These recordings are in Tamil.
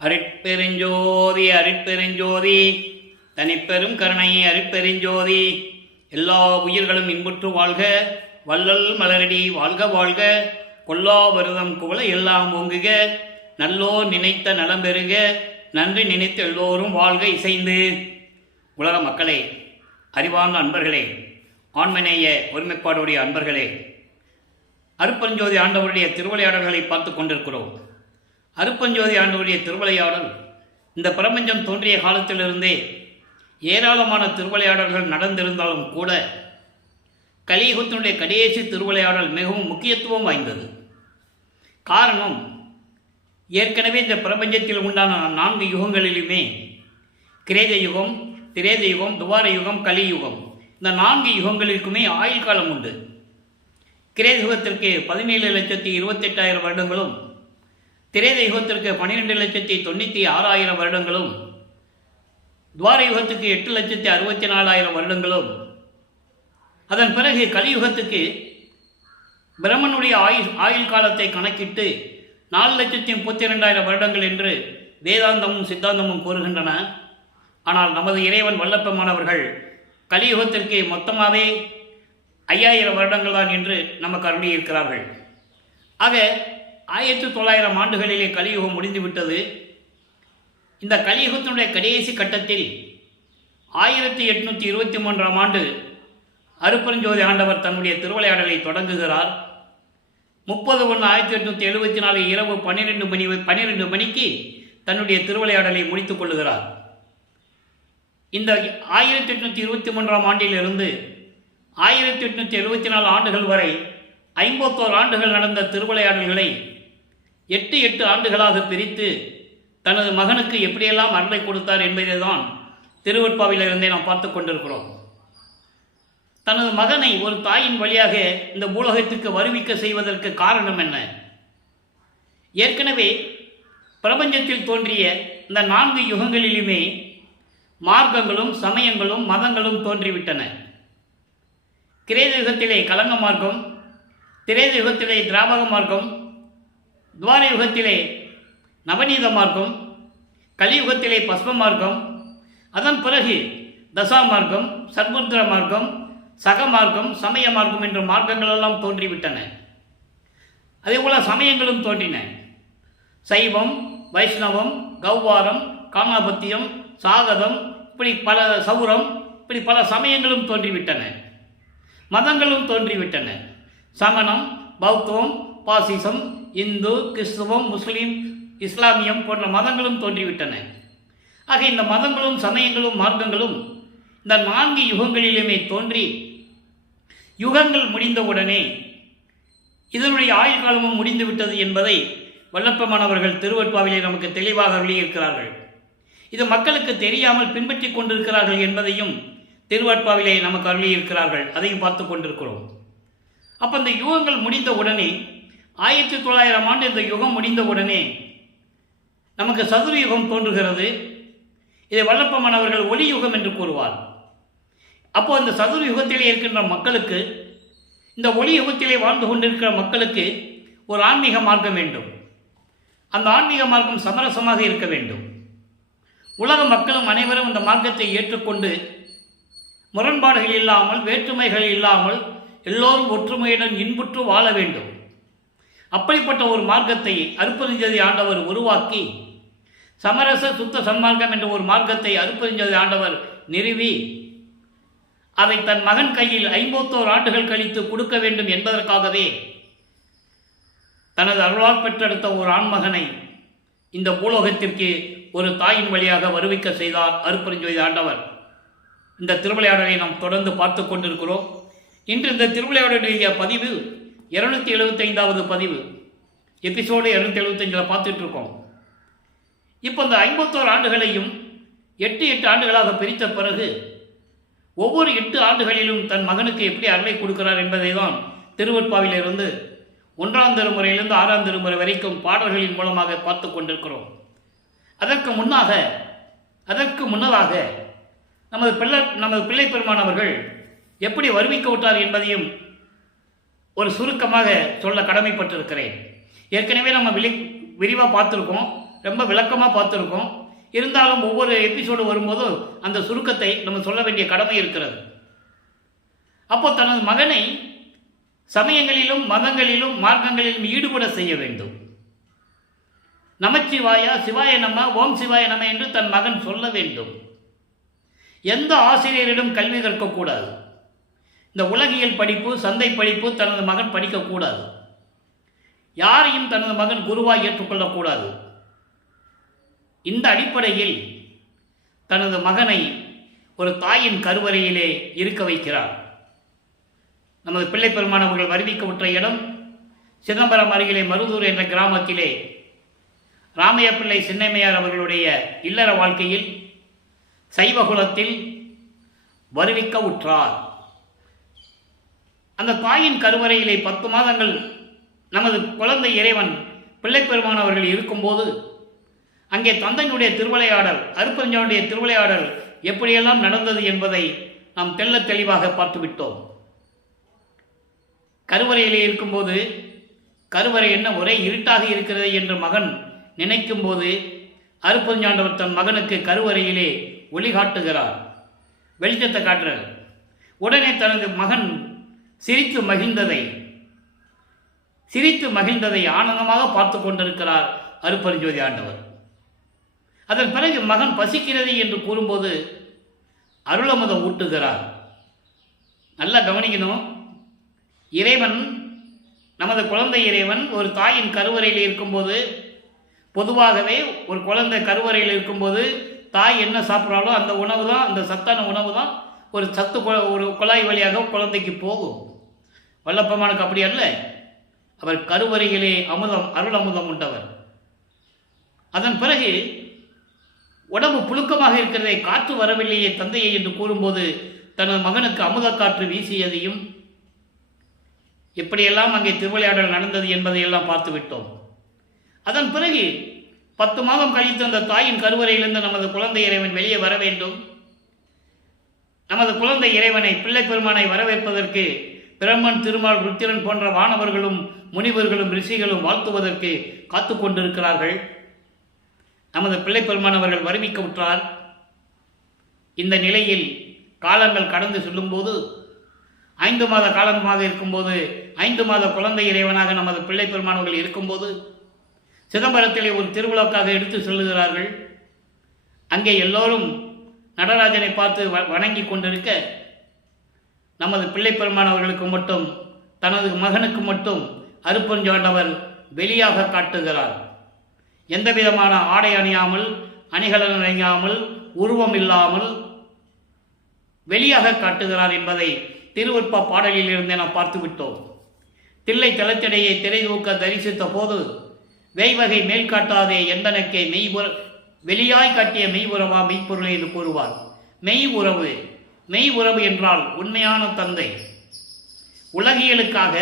அருட்பெருஞ்சோதி அருட்பெருஞ்சோதி தனிப்பெரும் கருணை அருட்பெருஞ்சோதி. எல்லா உயிர்களும் இன்புற்று வாழ்க, வள்ளல் மலரடி வாழ்க வாழ்க, கொல்லா வருதம் குவள எல்லாம் ஓங்குக, நல்லோ நினைத்த நலம் பெறுக, நன்றி நினைத்த எல்லோரும் வாழ்க இசைந்து. உலக மக்களே, அறிவார்ந்த அன்பர்களே, ஆண்மநேய ஒருமைப்பாடுடைய அன்பர்களே, அருட்பெருஞ்சோதி ஆண்டவருடைய திருவிளையாடல்களை பார்த்து கொண்டிருக்கிறோம். அருட்பெருஞ்சோதி ஆண்டவருடைய திருவிளையாடல் இந்த பிரபஞ்சம் தோன்றிய காலத்திலிருந்தே ஏராளமான திருவிளையாடல்கள் நடந்திருந்தாலும் கூட கலியுகத்தினுடைய கடைசி திருவிளையாடல் மிகவும் முக்கியத்துவம் வாய்ந்தது. காரணம், ஏற்கனவே இந்த பிரபஞ்சத்தில் உண்டான 4 யுகங்களிலுமே கிரேத யுகம், திரேத யுகம், துவார யுகம், கலியுகம், இந்த 4 யுகங்களுக்குமே ஆயுள் காலம் உண்டு. கிரேத யுகத்திற்கு 17,28,000 வருடங்களும், திரேத யுகத்திற்கு 12,96,000 வருடங்களும், துவார யுகத்துக்கு 8,64,000 வருடங்களும், அதன் பிறகு கலியுகத்துக்கு பிரம்மனுடைய ஆயுள் காலத்தை கணக்கிட்டு 4,32,000 வருடங்கள் என்று வேதாந்தமும் சித்தாந்தமும் கூறுகின்றன. ஆனால் நமது இறைவன் வல்லப்பமானவர்கள் கலியுகத்திற்கு மொத்தமாகவே 5,000 வருடங்கள் தான் என்று நமக்கு அருளியிருக்கிறார்கள். ஆக 1900 ஆண்டுகளிலே கலியுகம் முடிந்துவிட்டது. இந்த கலியுகத்தினுடைய கடைசி கட்டத்தில் 1823 ஆண்டு அருட்பெருஞ்சோதி ஆண்டவர் தன்னுடைய திருவிளையாடலை தொடங்குகிறார். 30/1/1874 இரவு 12 மணிக்கு தன்னுடைய திருவிளையாடலை முடித்துக் கொள்ளுகிறார். இந்த 1823 ஆண்டிலிருந்து 1874 ஆண்டுகள் வரை 51 ஆண்டுகள் நடந்த திருவிளையாடல்களை 8 ஆண்டுகளாக பிரித்து தனது மகனுக்கு எப்படியெல்லாம் அருளை கொடுத்தார் என்பதை தான் திருவெட்பாவிலிருந்தே நாம் பார்த்து கொண்டிருக்கிறோம். தனது மகனை ஒரு தாயின் வழியாக இந்த பூலோகத்துக்கு வருவிக்க செய்வதற்கு காரணம் என்ன? ஏற்கனவே பிரபஞ்சத்தில் தோன்றிய இந்த 4 யுகங்களிலுமே மார்க்கங்களும் சமயங்களும் மதங்களும் தோன்றிவிட்டன. கிரேத யுகத்திலே கலங்க மார்க்கம், திரேத யுகத்திலே திராபக மார்க்கம், துவார யுகத்திலே நவநீத மார்க்கம், கலியுகத்திலே பஸ்ம மார்க்கம், அதன் பிறகு தசா மார்க்கம், சர்முத்திர மார்க்கம், சக மார்க்கம், சமய மார்க்கம் என்ற மார்க்கங்கள் எல்லாம் தோன்றிவிட்டன. அதேபோல சமயங்களும் தோன்றின. சைவம், வைஷ்ணவம், கௌவாரம், காமாபத்தியம், சாகதம், இப்படி பல சௌரம், இப்படி பல சமயங்களும் தோன்றிவிட்டன. மதங்களும் தோன்றிவிட்டன. சமணம், பௌத்தம், பாசிசம், இந்து, கிறிஸ்துவம், முஸ்லீம், இஸ்லாமியம் போன்ற மதங்களும் தோன்றிவிட்டன. ஆக இந்த மதங்களும் சமயங்களும் மார்க்கங்களும் இந்த 4 யுகங்களிலுமே தோன்றி யுகங்கள் முடிந்தவுடனே இதனுடைய ஆயுள் காலமும் முடிந்துவிட்டது என்பதை வல்லப்பமானவர்கள் திருவெட்பாவிலே நமக்கு தெளிவாக அருளியிருக்கிறார்கள். இது மக்களுக்கு தெரியாமல் பின்பற்றி கொண்டிருக்கிறார்கள் என்பதையும் திருவெட்பாவிலே நமக்கு அருளியிருக்கிறார்கள். அதையும் பார்த்து கொண்டிருக்கிறோம். அப்போ இந்த யுகங்கள் முடிந்த உடனே 1900 ஆண்டு இந்த யுகம் முடிந்த உடனே நமக்கு சதுர யுகம் தோன்றுகிறது. இதை வல்லப்பமானவர்கள் ஒளி யுகம் என்று கூறுவார். அப்போ இந்த சதுர யுகத்திலே இருக்கின்ற மக்களுக்கு, இந்த ஒளி யுகத்திலே வாழ்ந்து கொண்டிருக்கிற மக்களுக்கு ஒரு ஆன்மீக மார்க்கம் வேண்டும். அந்த ஆன்மீக மார்க்கம் சமரசமாக இருக்க வேண்டும். உலக மக்களும் அனைவரும் இந்த மார்க்கத்தை ஏற்றுக்கொண்டு முரண்பாடுகள் இல்லாமல், வேற்றுமைகள் இல்லாமல் எல்லோரும் ஒற்றுமையுடன் இன்புற்று வாழ வேண்டும். அப்படிப்பட்ட ஒரு மார்க்கத்தை அருட்பெருஞ்சோதி ஆண்டவர் உருவாக்கி சமரச சுத்த சன்மார்க்கம் என்ற ஒரு மார்க்கத்தை அருட்பெருஞ்சோதி ஆண்டவர் நிறுவி அதை தன் மகன் கையில் 51 ஆண்டுகள் கழித்து கொடுக்க வேண்டும் என்பதற்காகவே தனது அருளால் பெற்றெடுத்த ஒரு ஆண்மகனை இந்த பூலோகத்திற்கு ஒரு தாயின் வழியாக வருவிக்க செய்தார் அருட்பெருஞ்சோதி ஆண்டவர். இந்த திருவிளையாடலை நாம் தொடர்ந்து பார்த்து கொண்டிருக்கிறோம். இன்று இந்த திருவிளையாடலுடைய பதிவு 275வது பதிவு, எபிசோடு 275 பார்த்துட்டு இருக்கோம். இப்போ இந்த 51 ஆண்டுகளையும் 8 ஆண்டுகளாக பிரித்த பிறகு ஒவ்வொரு 8 ஆண்டுகளிலும் தன் மகனுக்கு எப்படி அருளை கொடுக்கிறார் என்பதை தான் திருவெட்பாவிலிருந்து 1ஆம் திருமுறையிலிருந்து 6ஆம் திருமுறை வரைக்கும் பாடல்களின் மூலமாக பார்த்து கொண்டிருக்கிறோம். அதற்கு முன்னதாக நமது பிள்ளை பெருமானவர்கள் எப்படி வருவிக்க விட்டார் என்பதையும் ஒரு சுருக்கமாக சொல்ல கடமைப்பட்டிருக்கிறேன். ஏற்கனவே நம்ம விரிவாக பார்த்துருக்கோம். ரொம்ப விளக்கமாக பார்த்துருக்கோம். இருந்தாலும் ஒவ்வொரு எபிசோடு வரும்போதும் அந்த சுருக்கத்தை நம்ம சொல்ல வேண்டிய கடமை இருக்கிறது. அப்போ தனது மகனை சமயங்களிலும் மதங்களிலும் மார்க்கங்களிலும் ஈடுபட செய்ய வேண்டும். நமச்சிவாயா, சிவாய நம, ஓம் சிவாய நம என்று தன் மகன் சொல்ல வேண்டும். எந்த ஆசிரியரிடம் கல்வி கற்கக்கூடாது. இந்த உலகியல் படிப்பு, சந்தை படிப்பு தனது மகன் படிக்கக்கூடாது. யாரையும் தனது மகன் குருவாய் ஏற்றுக்கொள்ளக்கூடாது. இந்த அடிப்படையில் தனது மகனை ஒரு தாயின் கருவறையிலே இருக்க வைக்கிறார். நமது பிள்ளை பெருமான் அவர்கள் வருவிக்கப்பட்ட இடம் சிதம்பரம் அருகிலே மருதூர் என்ற கிராமத்திலே ராமைய பிள்ளை சின்னம்மையார் அவர்களுடைய இல்லற வாழ்க்கையில் சைவகுலத்தில் வருவிக்க உற்றார். அந்த தாயின் கருவறையிலே 10 மாதங்கள் நமது குழந்தை இறைவன் பிள்ளை பெருமான் அவர்கள் இருக்கும்போது அங்கே தந்தையினுடைய திருவிளையாடல், அருப்பரஞ்சனுடைய திருவிளையாடல் எப்படியெல்லாம் நடந்தது என்பதை நாம் தெள்ள தெளிவாக பார்த்துவிட்டோம். கருவறையிலே இருக்கும்போது கருவறை என்ன ஒரே இருட்டாக இருக்கிறது என்று மகன் நினைக்கும் போது அருப்பரஞ்சாண்டவர் தன் மகனுக்கு கருவறையிலே ஒளி காட்டுகிறார், வெளிச்சத்தை காட்டுறார். உடனே தனது மகன் சிரித்து மகிழ்ந்ததை ஆனந்தமாக பார்த்து கொண்டிருக்கிறார் அருப்பரஞ்சோதி ஆண்டவர். அதன் பிறகு மகன் பசிக்கிறது என்று கூறும்போது அருளமுதம் ஊட்டுகிறார். நல்லா கவனிக்கணும். இறைவன், நமது குழந்தை இறைவன் ஒரு தாயின் கருவறையில் இருக்கும்போது, பொதுவாகவே ஒரு குழந்தை கருவறையில் இருக்கும்போது தாய் என்ன சாப்பிட்றாலோ அந்த உணவு தான், அந்த சத்தான உணவு தான் ஒரு ஒரு குழாய் வழியாக குழந்தைக்கு போகும். வல்லப்பெருமானுக்கு அப்படி அல்ல. அவர் கருவறையிலே அருள் அமுதம் உண்டவர். அதன் பிறகு உடம்பு புழுக்கமாக இருக்கிறதை, காற்று வரவில்லையே தந்தையை என்று கூறும்போது தனது மகனுக்கு அமுத காற்று வீசியதையும் எப்படியெல்லாம் அங்கே திருவிளையாடல் நடந்தது என்பதையெல்லாம் பார்த்து விட்டோம். அதன் பிறகு 10 மாதம் கழித்து அந்த தாயின் கருவறையிலிருந்து நமது குழந்தை இறைவன் வெளியே வர வேண்டும். நமது குழந்தை இறைவனை, பிள்ளை பெருமானை வரவேற்பதற்கு பிரம்மன், திருமால், ருத்திரன் போன்ற வானவர்களும் முனிவர்களும் ரிஷிகளும் வாழ்த்துவதற்கு காத்து கொண்டிருக்கிறார்கள். நமது பிள்ளை பெருமான் அவர்கள் வருவிக்க உற்றார். இந்த நிலையில் காலங்கள் கடந்து செல்லும்போது 5 மாத காலமாக இருக்கும்போது, 5 மாத குழந்தை இறைவனாக நமது பிள்ளை பெருமான் அவர்கள் இருக்கும்போது சிதம்பரத்திலே ஒரு திருவிழாக்காக எடுத்து செல்லுகிறார்கள். அங்கே எல்லோரும் நடராஜனை பார்த்து வணங்கி கொண்டிருக்க, நமது பிள்ளை பெருமான் அவர்களுக்கு மட்டும், தனது மகனுக்கு மட்டும் அருப்பரஞ்சாண்டவர் வெளியாக காட்டுகிறார். எந்த விதமான ஆடை அணியாமல், அணிகலன் அணியாமல், உருவம் இல்லாமல் வெளியாக காட்டுகிறார் என்பதை திருவருட்பா பாடலில் இருந்தே நாம் பார்த்து விட்டோம். தில்லை தளத்திடையே திரை தூக்க தரிசித்த போது வேய்வகை மேல் காட்டாதே எந்தனக்கே வெளியாய் காட்டிய மெய்வுறவா மெய்ப்பொருளை என்று கூறுவார். மெய் உறவு என்றால் உண்மையான தந்தை. உலகியலுக்காக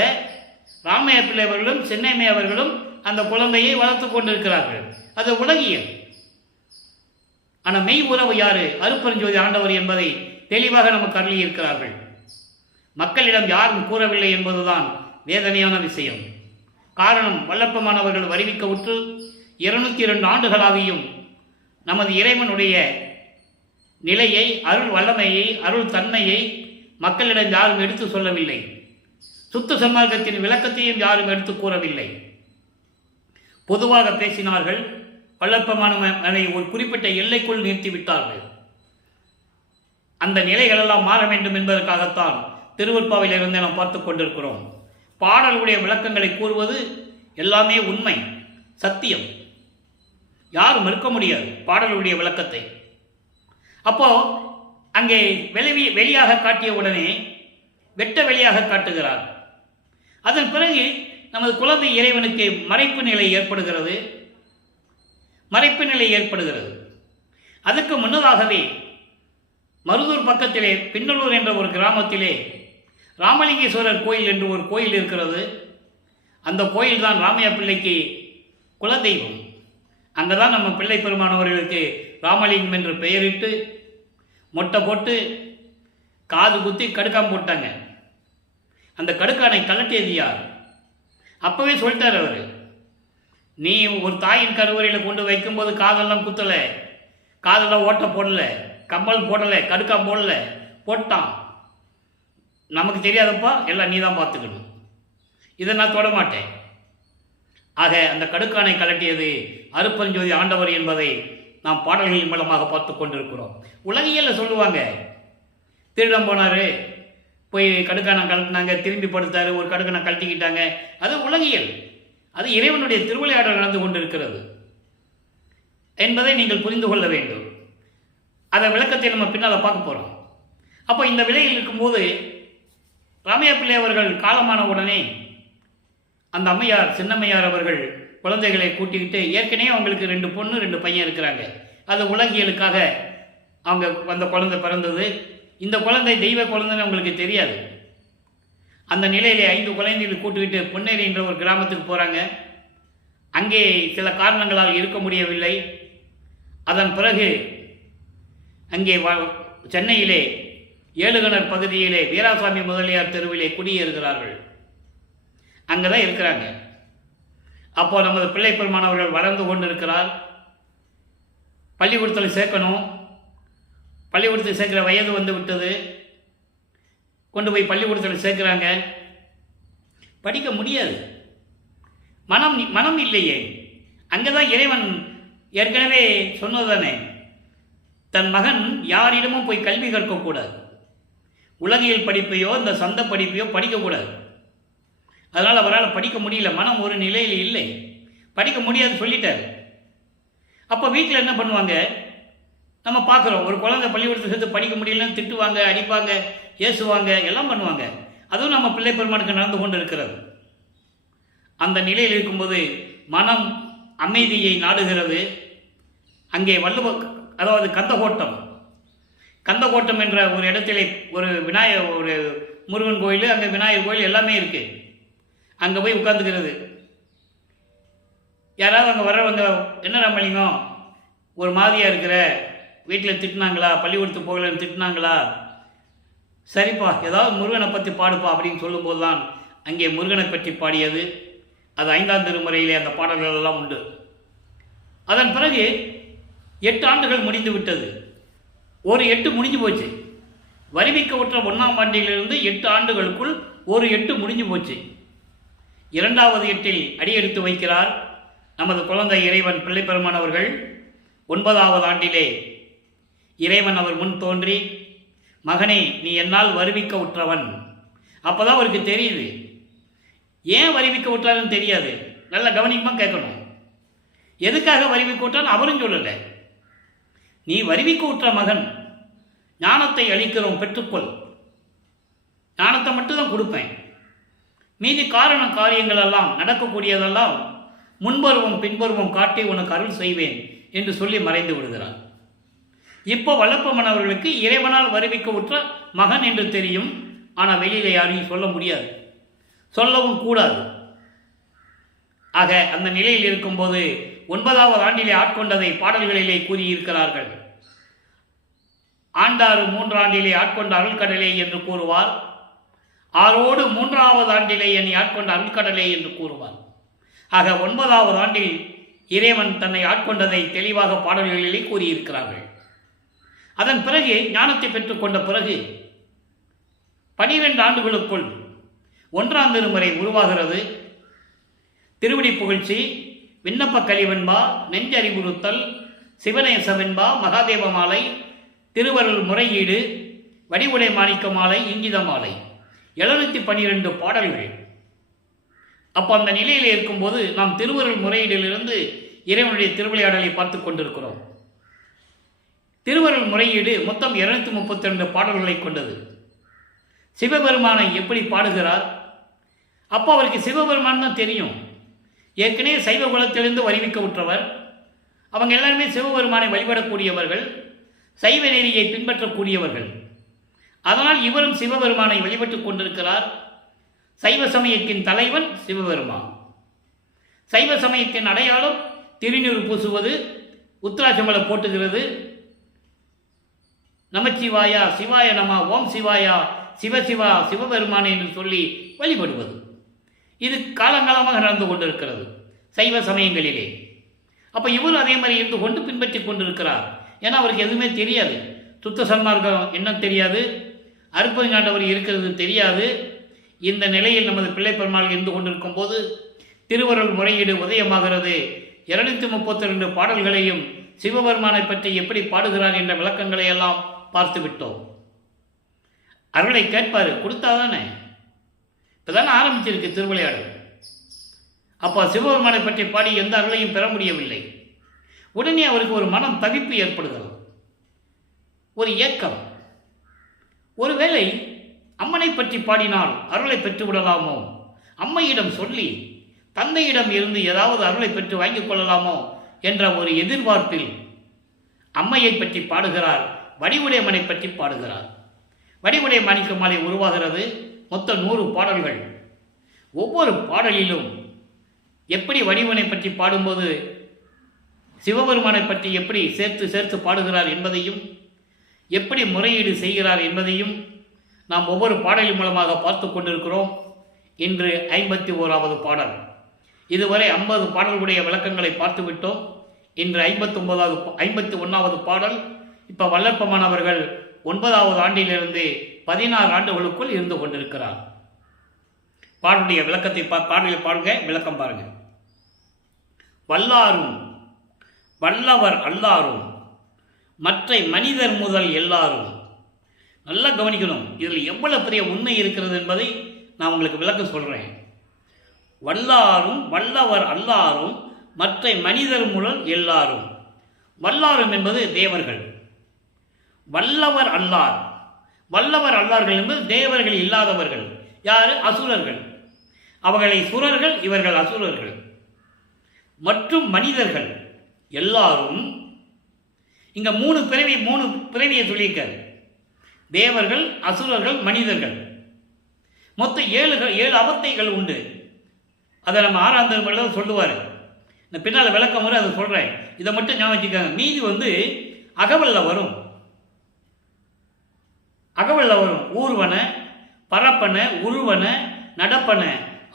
ராமைய பிள்ளை அவர்களும் சென்னைமை அவர்களும் அந்த குழந்தையை வளர்த்து கொண்டிருக்கிறார்கள். அது உலகியல். ஆனால் மெய் உறவு யாரு? அருப்பரஞ்சோதி ஆண்டவர் என்பதை தெளிவாக நமக்கு அருளி இருக்கிறார்கள். மக்களிடம் யாரும் கூறவில்லை என்பதுதான் வேதனையான விஷயம். காரணம், வல்லப்பமானவர்கள் வருவிக்க உற்று 202 ஆண்டுகளாகியும் நமது இறைவனுடைய நிலையை, அருள் வல்லமையை, அருள் தன்மையை மக்களிடம் யாரும் எடுத்து சொல்லவில்லை. சுத்த சன்மார்க்கத்தின் விளக்கத்தையும் யாரும் எடுத்து கூறவில்லை. பொதுவாக பேசினார்கள். வல்லப்பமானவனை ஒரு குறிப்பிட்ட எல்லைக்குள் நிறுத்திவிட்டார்கள். அந்த நிலைகளெல்லாம் மாற வேண்டும் என்பதற்காகத்தான் திருவருட்பாவிலிருந்து நாம் பார்த்து கொண்டிருக்கிறோம். பாடலுடைய விளக்கங்களை கூறுவது எல்லாமே உண்மை, சத்தியம். யாரும் மறுக்க முடியாது பாடலுடைய விளக்கத்தை. அப்போ அங்கே வெளியாக காட்டிய உடனே வெட்ட வெளியாக காட்டுகிறார். அதன் பிறகு நமது குழந்தை இறைவனுக்கு மறைப்பு நிலை ஏற்படுகிறது. அதுக்கு முன்னதாகவே மருதூர் பக்கத்திலே பின்னலூர் என்ற ஒரு கிராமத்திலே ராமலிங்கேஸ்வரர் கோயில் என்று ஒரு கோயில் இருக்கிறது. அந்த கோயில் தான் ராமையா பிள்ளைக்கு குலதெய்வம். அங்கே தான் நம்ம பிள்ளை பெருமானவர்களுக்கு ராமலிங்கம் என்று பெயரிட்டு மொட்டை போட்டு காது குத்தி கடுக்கான் போட்டாங்க. அந்த கடுக்கானை கலட்டியது யார்? அப்போவே சொல்லிட்டார் அவர், நீ ஒரு தாயின் கருவறையில் கொண்டு வைக்கும்போது காதெல்லாம் குத்தலை, காதெல்லாம் ஓட்ட போடலை, கம்மல் போடலை, கடுக்காம் போடலை, போட்டான். நமக்கு தெரியாதப்பா, எல்லாம் நீ தான் பார்த்துக்கணும். இதை நான் தொட மாட்டேன். ஆக அந்த கடுக்கானை கலட்டியது அருப்பஞ்சோதி ஆண்டவர் என்பதை நாம் பாடல்களின் மூலமாக பார்த்து கொண்டிருக்கிறோம். உலகியலில் சொல்லுவாங்க, திருடம் போனார், போய் கடுக்கானை கலட்டினாங்க, திரும்பி படுத்தார், ஒரு கடுக்கானை கழட்டிக்கிட்டாங்க. அது உலகியல். அது இறைவனுடைய திருவிளையாடல் நடந்து கொண்டிருக்கிறது என்பதை நீங்கள் புரிந்து கொள்ள வேண்டும். அதை விளக்கத்தை நம்ம பின்னால் பார்க்க போகிறோம். அப்போ இந்த விலையில் இருக்கும்போது ராமையா பிள்ளை அவர்கள் காலமான உடனே அந்த அம்மையார், சின்னம்மையார் அவர்கள் குழந்தைகளை கூட்டிக்கிட்டு, ஏற்கனவே அவங்களுக்கு 2 பொண்ணு 2 பையன் இருக்கிறாங்க. அது உலகியலுக்காக அவங்க அந்த குழந்தை பிறந்தது. இந்த குழந்தை தெய்வ குழந்தைன்னு அவங்களுக்கு தெரியாது. அந்த நிலையிலே 5 குழந்தைகளை கூட்டுக்கிட்டு பொன்னேரி என்ற ஒரு கிராமத்துக்கு போகிறாங்க. அங்கே சில காரணங்களால் இருக்க முடியவில்லை. அதன் பிறகு அங்கே சென்னையிலே ஏழுகணர் பகுதியிலே வீராசாமி முதலியார் தெருவிலே குடியேறுகிறார்கள். அங்கே தான் இருக்கிறாங்க. அப்போ நமது பிள்ளை பெருமானவர்கள் வளர்ந்து கொண்டு இருக்கிறார். பள்ளிக்கூடத்தில் சேர்க்கணும். பள்ளிக்கூடத்தில் சேர்க்கிற வயது வந்து விட்டது. கொண்டு போய் பள்ளிக்கூடத்தில் சேர்க்குறாங்க. படிக்க முடியாது. மனம் இல்லையே. அங்கே தான் இறைவன் ஏற்கனவே சொன்னதானே, தன் மகன் யாரிடமும் போய் கல்வி கற்கக்கூடாது, உலகியல் படிப்பையோ இந்த சந்த படிப்பையோ படிக்கக்கூடாது. அதனால் அவரால் படிக்க முடியல. மனம் ஒரு நிலையில் இல்லை, படிக்க முடியாது சொல்லிட்டார். அப்போ வீட்டில் என்ன பண்ணுவாங்க, நம்ம பார்க்குறோம், ஒரு குழந்தை பள்ளிக்கூடத்தை சேர்த்து படிக்க முடியலன்னு திட்டுவாங்க, அடிப்பாங்க, ஏசுவாங்க, எல்லாம் பண்ணுவாங்க. அதுவும் நம்ம பிள்ளை பெருமானுக்கு நடந்து கொண்டு இருக்கிறது. அந்த நிலையில் இருக்கும்போது மனம் அமைதியை நாடுகிறது. அங்கே அதாவது கந்தகோட்டம் என்ற ஒரு இடத்திலே ஒரு ஒரு முருகன் கோயில், அங்கே விநாயகர் கோயில் எல்லாமே இருக்குது. அங்கே போய் உட்காந்துக்கிறது. யாராவது அங்கே வர்றவங்க, என்ன ராமலிங்கம் ஒரு மாதிரியாக இருக்கிற, வீட்டில் திட்டினாங்களா, பள்ளிக்கூடத்துக்கு போகலன்னு திட்டினாங்களா, சரிப்பா ஏதாவது முருகனை பற்றி பாடுப்பா அப்படின்னு சொல்லும்போது தான் அங்கே முருகனை பற்றி பாடியது. அது 5ஆம் திருமுறையிலே அந்த பாடல்கள் எல்லாம் உண்டு. அதன் பிறகு 8 ஆண்டுகள் முடிந்து விட்டது. ஒரு 8 முடிஞ்சு போச்சு. வரிமிக்க உற்ற 1ஆம் ஆண்டிலிருந்து 8 ஆண்டுகளுக்குள் ஒரு 8 முடிஞ்சு போச்சு. 2வது 8இல் அடியெடுத்து வைக்கிறார் நமது குழந்தை இறைவன் பிள்ளை பெருமான் அவர்கள். 9வது ஆண்டிலே இறைவன் அவர் முன் தோன்றி, மகனே நீ என்னால் வருவிக்க உற்றவன். அப்போ தான் அவருக்கு தெரியுது. ஏன் வருவிக்க விட்டாருன்னு தெரியாது. நல்ல கவனிக்கமாக கேட்கணும். எதுக்காக வருவிக்க விட்டான்னு அவரும் சொல்லலை. நீ வருவிக்க விட்ட மகன், ஞானத்தை அளிக்கிறோம், பெற்றுக்கொள். ஞானத்தை மட்டும்தான் கொடுப்பேன். மீதி காரியங்கள் எல்லாம் நடக்கக்கூடியதெல்லாம் முன்பருவம் பின்பருவம் காட்டி உனக்கு அருள் செய்வேன் என்று சொல்லி மறைந்து விடுகிறார். இப்போ வல்லப்பமன் அவர்களுக்கு இறைவனால் வருவிக்க உற்ற மகன் என்று தெரியும். ஆனால் வெளியில யாரையும் சொல்ல முடியாது, சொல்லவும் கூடாது. ஆக அந்த நிலையில் இருக்கும்போது 9வது ஆண்டிலே ஆட்கொண்டதை பாடல்களிலே கூறியிருக்கிறார்கள். ஆண்டாறு 3 ஆண்டிலே ஆட்கொண்ட அருள்கடலே என்று கூறுவார். ஆரோடு 3வது ஆண்டிலே என்னை ஆட்கொண்ட அருள்கடலே என்று கூறுவார். ஆக 9வது ஆண்டில் இறைவன் தன்னை ஆட்கொண்டதை தெளிவாக பாடல்களிலே கூறியிருக்கிறார்கள். அதன் பிறகு ஞானத்தை பெற்றுக்கொண்ட பிறகு 12 ஆண்டுகளுக்குள் 1ஆம் திருமுறை உருவாகிறது. திருவடி புகழ்ச்சி, விண்ணப்ப கலிவென்பா, நெஞ்சறிவுறுத்தல், சிவநேசவென்பா, மகாதேவ மாலை, திருவருள் முறையீடு, வடிவுடை மாணிக்க மாலை, இங்கித மாலை, 712 பாடல்கள். அப்போ அந்த நிலையில் இருக்கும்போது நாம் திருவருள் முறையீடிலிருந்து இறைவனுடைய திருவிளையாடலை பார்த்து கொண்டிருக்கிறோம். திருவருள் முறையீடு மொத்தம் 232 பாடல்களை கொண்டது. சிவபெருமானை எப்படி பாடுகிறார்? அப்போ அவருக்கு சிவபெருமான் தான் தெரியும். ஏற்கனவே சைவ குலத்திலிருந்து வருவிக்க உற்றவர். அவங்க எல்லாருமே சிவபெருமானை வழிபடக்கூடியவர்கள், சைவ நெறியை பின்பற்றக்கூடியவர்கள். அதனால் இவரும் சிவபெருமானை வழிபட்டுக் கொண்டிருக்கிறார். சைவ சமயத்தின் தலைவன் சிவபெருமான். சைவ சமயத்தின் அடையாளம் திருநீறு பூசுவது, உத்திராட்சமலை போட்டுகிறது, நமச்சிவாயா, சிவாய நம, ஓம் சிவாயா, சிவசிவா, சிவபெருமானே என்று சொல்லி வழிபடுவது. இது காலங்காலமாக நடந்து கொண்டிருக்கிறது. சைவ சமயங்களிலே. அப்போ இவர் அதே மாதிரி இருந்து கொண்டு பின்பற்றி கொண்டிருக்கிறார். ஏன்னா அவருக்கு எதுவுமே தெரியாது. சுத்த சன்மார்க்கம் என்ன தெரியாது, அருட்பெருஞ்ஞாண்டவர் இருக்கிறது தெரியாது. இந்த நிலையில் நமது பிள்ளை பெருமாள் இருந்து கொண்டிருக்கும் போது திருவருள் முறையீடு உதயமாகிறது. 232 பாடல்களையும் சிவபெருமானை பற்றி எப்படி பாடுகிறார் என்ற விளக்கங்களை எல்லாம் பார்த்து விட்டோம். அருளை கேட்பாரு, கொடுத்தாதானே. இப்போதானே ஆரம்பிச்சிருக்கு திருவிளையாடல். அப்போ சிவபெருமானை பற்றி பாடி எந்த அருளையும் பெற முடியவில்லை. உடனே அவருக்கு ஒரு மனம் தவிப்பு ஏற்படுகிறது, ஒரு ஏக்கம். ஒருவேளை அம்மனை பற்றி பாடினால் அருளை பெற்று விடலாமோ, அம்மையிடம் சொல்லி தந்தையிடம் இருந்து ஏதாவது அருளை பெற்று வாங்கிக் கொள்ளலாமோ என்ற ஒரு எதிர்பார்ப்பில் அம்மையை பற்றி பாடுகிறார். வடிவுடையம்மனை பற்றி பாடுகிறார். வடிவுடைய மாணிக்க மாலை உருவாகிறது. மொத்தம் 100 பாடல்கள். ஒவ்வொரு பாடலிலும் எப்படி வடிவனை பற்றி பாடும்போது சிவபெருமானை பற்றி எப்படி சேர்த்து சேர்த்து பாடுகிறார் என்பதையும், எப்படி முறையீடு செய்கிறார் என்பதையும் நாம் ஒவ்வொரு பாடலின் மூலமாக பார்த்து கொண்டிருக்கிறோம். இன்று 51வது பாடல். இதுவரை 50 பாடல்களுடைய விளக்கங்களை பார்த்துவிட்டோம். இன்று 51வது பாடல். இப்போ வல்லற்பமான் அவர்கள் 9வது ஆண்டிலிருந்து 16 ஆண்டுகளுக்குள் இருந்து கொண்டிருக்கிறார். பாடலுடைய விளக்கத்தை பாடலில் பாருங்க, விளக்கம் பாருங்க. வல்லாரும் வல்லவர் அல்லாரும் மற்ற மனிதர் முதல் எல்லாரும். நல்லா கவனிக்கணும், இதில் எவ்வளவு பெரிய உண்மை இருக்கிறது என்பதை நான் உங்களுக்கு விளக்கம் சொல்கிறேன். வல்லாரும் வல்லவர் அல்லாரும் மற்ற மனிதர் முதல் எல்லாரும். வல்லாரும் என்பது தேவர்கள், வல்லவர் அல்லார். வல்லவர் அல்லார்கள் என்பது தேவர்கள் இல்லாதவர்கள். யார்? அசுரர்கள். அவர்களை சுரர்கள், இவர்கள் அசுரர்கள். மற்றும் மனிதர்கள் எல்லாரும். இங்க 3 பிறவியை சொல்லியிருக்காரு. தேவர்கள், அசுரர்கள், மனிதர்கள். மொத்தம் 7 அவத்தைகள் உண்டு. அதை நம்ம 6ஆம் திருமுறையில் சொல்லுவார். இந்த பின்னால் விளக்கம் முறை அதை சொல்கிறேன். இதை மட்டும் ஞாபகம் வச்சுக்காங்க. மீதி அகவல்ல வரும். அகவல்ல வரும். ஊர்வன, பரப்பன, உருவன, நடப்பன,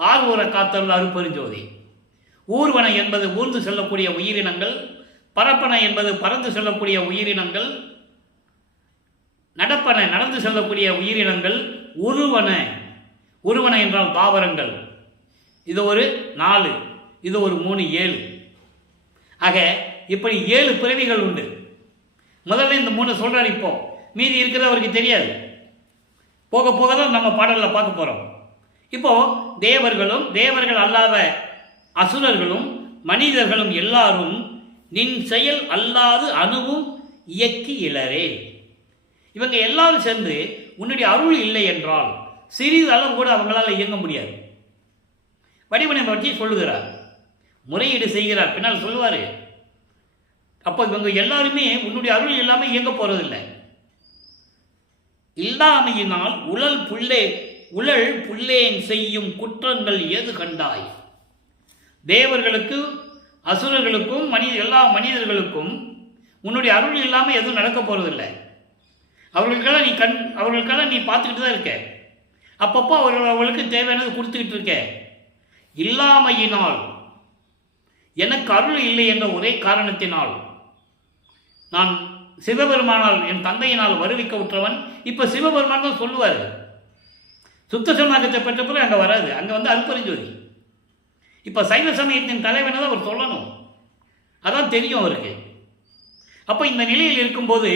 ஆர்வர காத்தல் அருப்பெருஞ்சோதி. ஊர்வன என்பது ஊர்ந்து செல்லக்கூடிய உயிரினங்கள், பரப்பன என்பது பறந்து செல்லக்கூடிய உயிரினங்கள், நடப்பன நடந்து செல்லக்கூடிய உயிரினங்கள், உருவன என்றால் தாவரங்கள். இது ஒரு 4, இது ஒரு 3, 7. ஆக இப்படி 7 பிறவிகள் உண்டு. முதல்ல இந்த 3 சொல்றாரு. இப்போ மீதி இருக்கிறது அவருக்கு தெரியாது. போக போக தான் நம்ம பாடலில் பார்க்க போகிறோம். இப்போ தேவர்களும் தேவர்கள் அல்லாத அசுரர்களும் மனிதர்களும் எல்லாரும் நின் செயல் அல்லாது அணுவும் இயக்கி இளரே. இவங்க எல்லாரும் சேர்ந்து உன்னுடைய அருள் இல்லை என்றால் சிறிது அளவு கூட அவங்களால இயங்க முடியாது. வடிவனை பற்றி சொல்லுகிறார், முறையீடு செய்கிறார், பின்னால் சொல்லுவார். அப்போ இவங்க எல்லாருமே உன்னுடைய அருள் இல்லாமல் இயங்க போறதில்லை. இல்லாமையினால் உழல் புல்லேன் செய்யும் குற்றங்கள் ஏது கண்டாய். தேவர்களுக்கு அசுரர்களுக்கும் எல்லா மனிதர்களுக்கும் உன்னுடைய அருள் இல்லாமல் எதுவும் நடக்க போறதில்லை. அவர்களுக்கெல்லாம் நீ பார்த்துக்கிட்டு தான் இருக்க. அப்பப்போ அவர்களுக்கு தேவையானது கொடுத்துக்கிட்டு இருக்க. இல்லாமையினால், எனக்கு அருள் இல்லை என்ற ஒரே காரணத்தினால் நான் சிவபெருமானால் என் தந்தையினால் வருவிக்க விட்டவன். இப்போ சிவபெருமான் தான் சொல்லுவார். சுத்த சமாஜத்தை பெற்ற பிறகு அங்கே வராது, அங்கே அருட்பெருஞ்சோதி. இப்போ சைவ சமயத்தின் தலைவனை தான் அவர் சொல்லணும், அதான் தெரியும் அவருக்கு. அப்போ இந்த நிலையில் இருக்கும்போது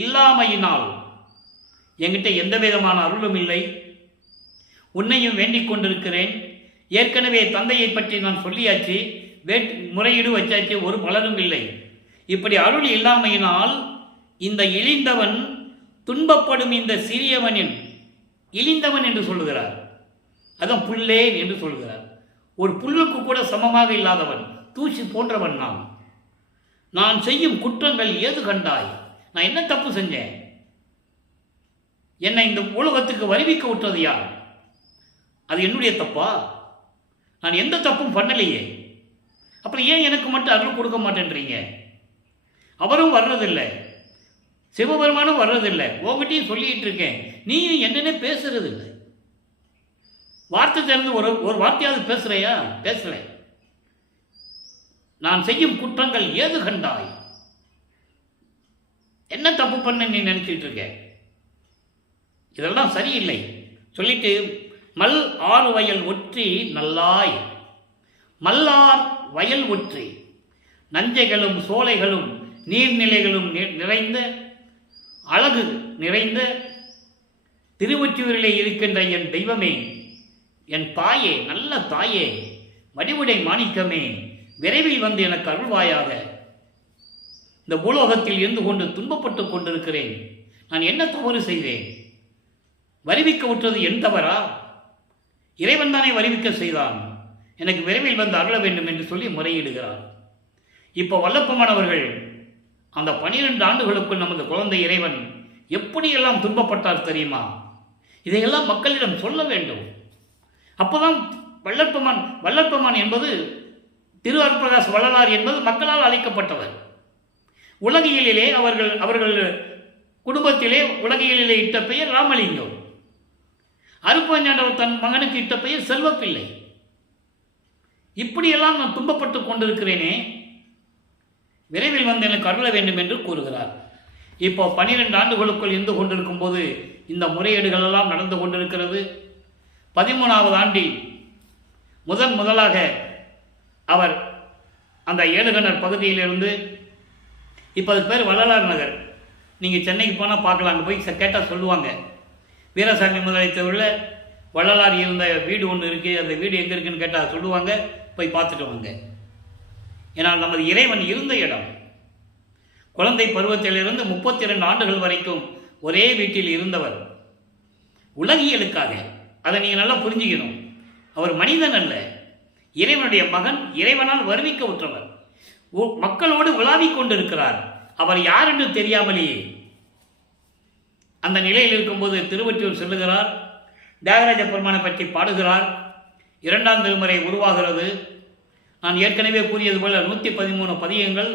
இல்லாமையினால் என்கிட்ட எந்த விதமான அருளும் இல்லை, உன்னையும் வேண்டிக் கொண்டிருக்கிறேன். ஏற்கனவே தந்தையை பற்றி நான் சொல்லியாச்சு, முறையீடு வச்சாச்சு, ஒரு பலனும் இல்லை. இப்படி அருள் இல்லாமையினால் இந்த இழிந்தவன் துன்பப்படும் இந்த சிறியவனின் இழிந்தவன் என்று சொல்லுகிறார். அதான் புல்லேன் என்று சொல்கிறார். ஒரு புல்லுக்கு கூட சமமாக இல்லாதவன், தூசி போன்றவன் நான் செய்யும் குற்றங்கள் ஏது கண்டாய். நான் என்ன தப்பு செஞ்சேன்? என்னை இந்த உலகத்துக்கு வருவிக்க விட்டது யார்? அது என்னுடைய தப்பா? நான் எந்த தப்பும் பண்ணலையே. அப்புறம் ஏன் எனக்கு மட்டும் அருள் கொடுக்க மாட்டேன்றீங்க? அவரும் வர்றதில்லை, சிவபெருமானும் வர்றதில்லை. உங்ககிட்டையும் சொல்லிட்டு இருக்கேன், நீயும் என்னென்ன பேசுறது இல்லை. வார்த்தை திறந்து ஒரு வார்த்தையாவது பேசுறையா? பேசலை. நான் செய்யும் குற்றங்கள் ஏது கண்டாய்? என்ன தப்பு பண்ண நீ நினைச்சிட்டு இருக்க? இதெல்லாம் சரியில்லை சொல்லிட்டு, மல் ஆறு வயல் ஒற்றி நல்லாய், மல்லார் வயல் ஒற்றி, நஞ்சைகளும் சோலைகளும் நீர்நிலைகளும் நிறைந்த அழகு நிறைந்த திருவொற்றியூரிலே இருக்கின்ற என் தெய்வமே, என் தாயே, நல்ல தாயே, வடிவுடை மாணிக்கமே, விரைவில் வந்து எனக்கு அருள்வாயாக. இந்த பூலோகத்தில் இருந்து கொண்டு துன்பப்பட்டு கொண்டிருக்கிறேன். நான் என்ன தவறு செய்தேன்? வருவிக்க விட்டது என் தவறா? இறைவன் தானே வருவிக்க செய்தான். எனக்கு விரைவில் வந்து அருள வேண்டும் என்று சொல்லி முறையிடுகிறார். இப்போ வல்லப்பமானவர்கள் அந்த 12 ஆண்டுகளுக்குள் நமது குழந்தை இறைவன் எப்படியெல்லாம் துன்பப்பட்டார் தெரியுமா? இதையெல்லாம் மக்களிடம் சொல்ல வேண்டும். அப்போதான் வல்லற்பமான் என்பது திரு அருட்பிரகாஷ் வள்ளலார் என்பது மக்களால் அழைக்கப்பட்டவர். உலகியலிலே அவர்கள் குடும்பத்திலே உலகியலிலே இட்ட பெயர் ராமலிங்கம். அருட்பஞ்சாண்டவர் தன் மகனுக்கு இட்ட பெயர் செல்வப்பிள்ளை. இப்படியெல்லாம் நான் துன்பப்பட்டு கொண்டிருக்கிறேனே, விரைவில் வந்து எனக்கு அருள வேண்டும் என்று கூறுகிறார். இப்போ 12 ஆண்டுகளுக்குள் இருந்து கொண்டிருக்கும் போது இந்த முறையீடுகள் எல்லாம் நடந்து கொண்டிருக்கிறது. 13வது ஆண்டில் முதலாக அவர் அந்த ஏழுகணர் பகுதியிலிருந்து, இப்போ அது பேர் வள்ளலார் நகர், நீங்கள் சென்னைக்கு போனால் பார்க்கலாம், அங்கே போய் கேட்டால் சொல்லுவாங்க. வீரசாமி முதலமைச்சரில் வள்ளலார் இருந்த வீடு ஒன்று இருக்குது, அந்த வீடு எங்கே இருக்குன்னு கேட்டால் சொல்லுவாங்க, போய் பார்த்துட்டு வாங்க. ஏன்னால் நமது இறைவன் இருந்த இடம். குழந்தை பருவத்திலிருந்து 32 ஆண்டுகள் வரைக்கும் ஒரே வீட்டில் இருந்தவர். உலகியலுக்காக, அதை நீங்கள் நல்லா புரிஞ்சுக்கணும். அவர் மனிதன் அல்ல, இறைவனுடைய மகன், இறைவனால் வருவிக்க உற்றவர். மக்களோடு உலாவிக் கொண்டிருக்கிறார். அவர் யார் என்று தெரியாமலேயே அந்த நிலையில் இருக்கும்போது திருவொற்றியூர் செல்லுகிறார். தியாகராஜ பெருமானை பற்றி பாடுகிறார். 2ஆம் திருமுறை உருவாகிறது. நான் ஏற்கனவே கூறியது போல 113 பதியங்கள்,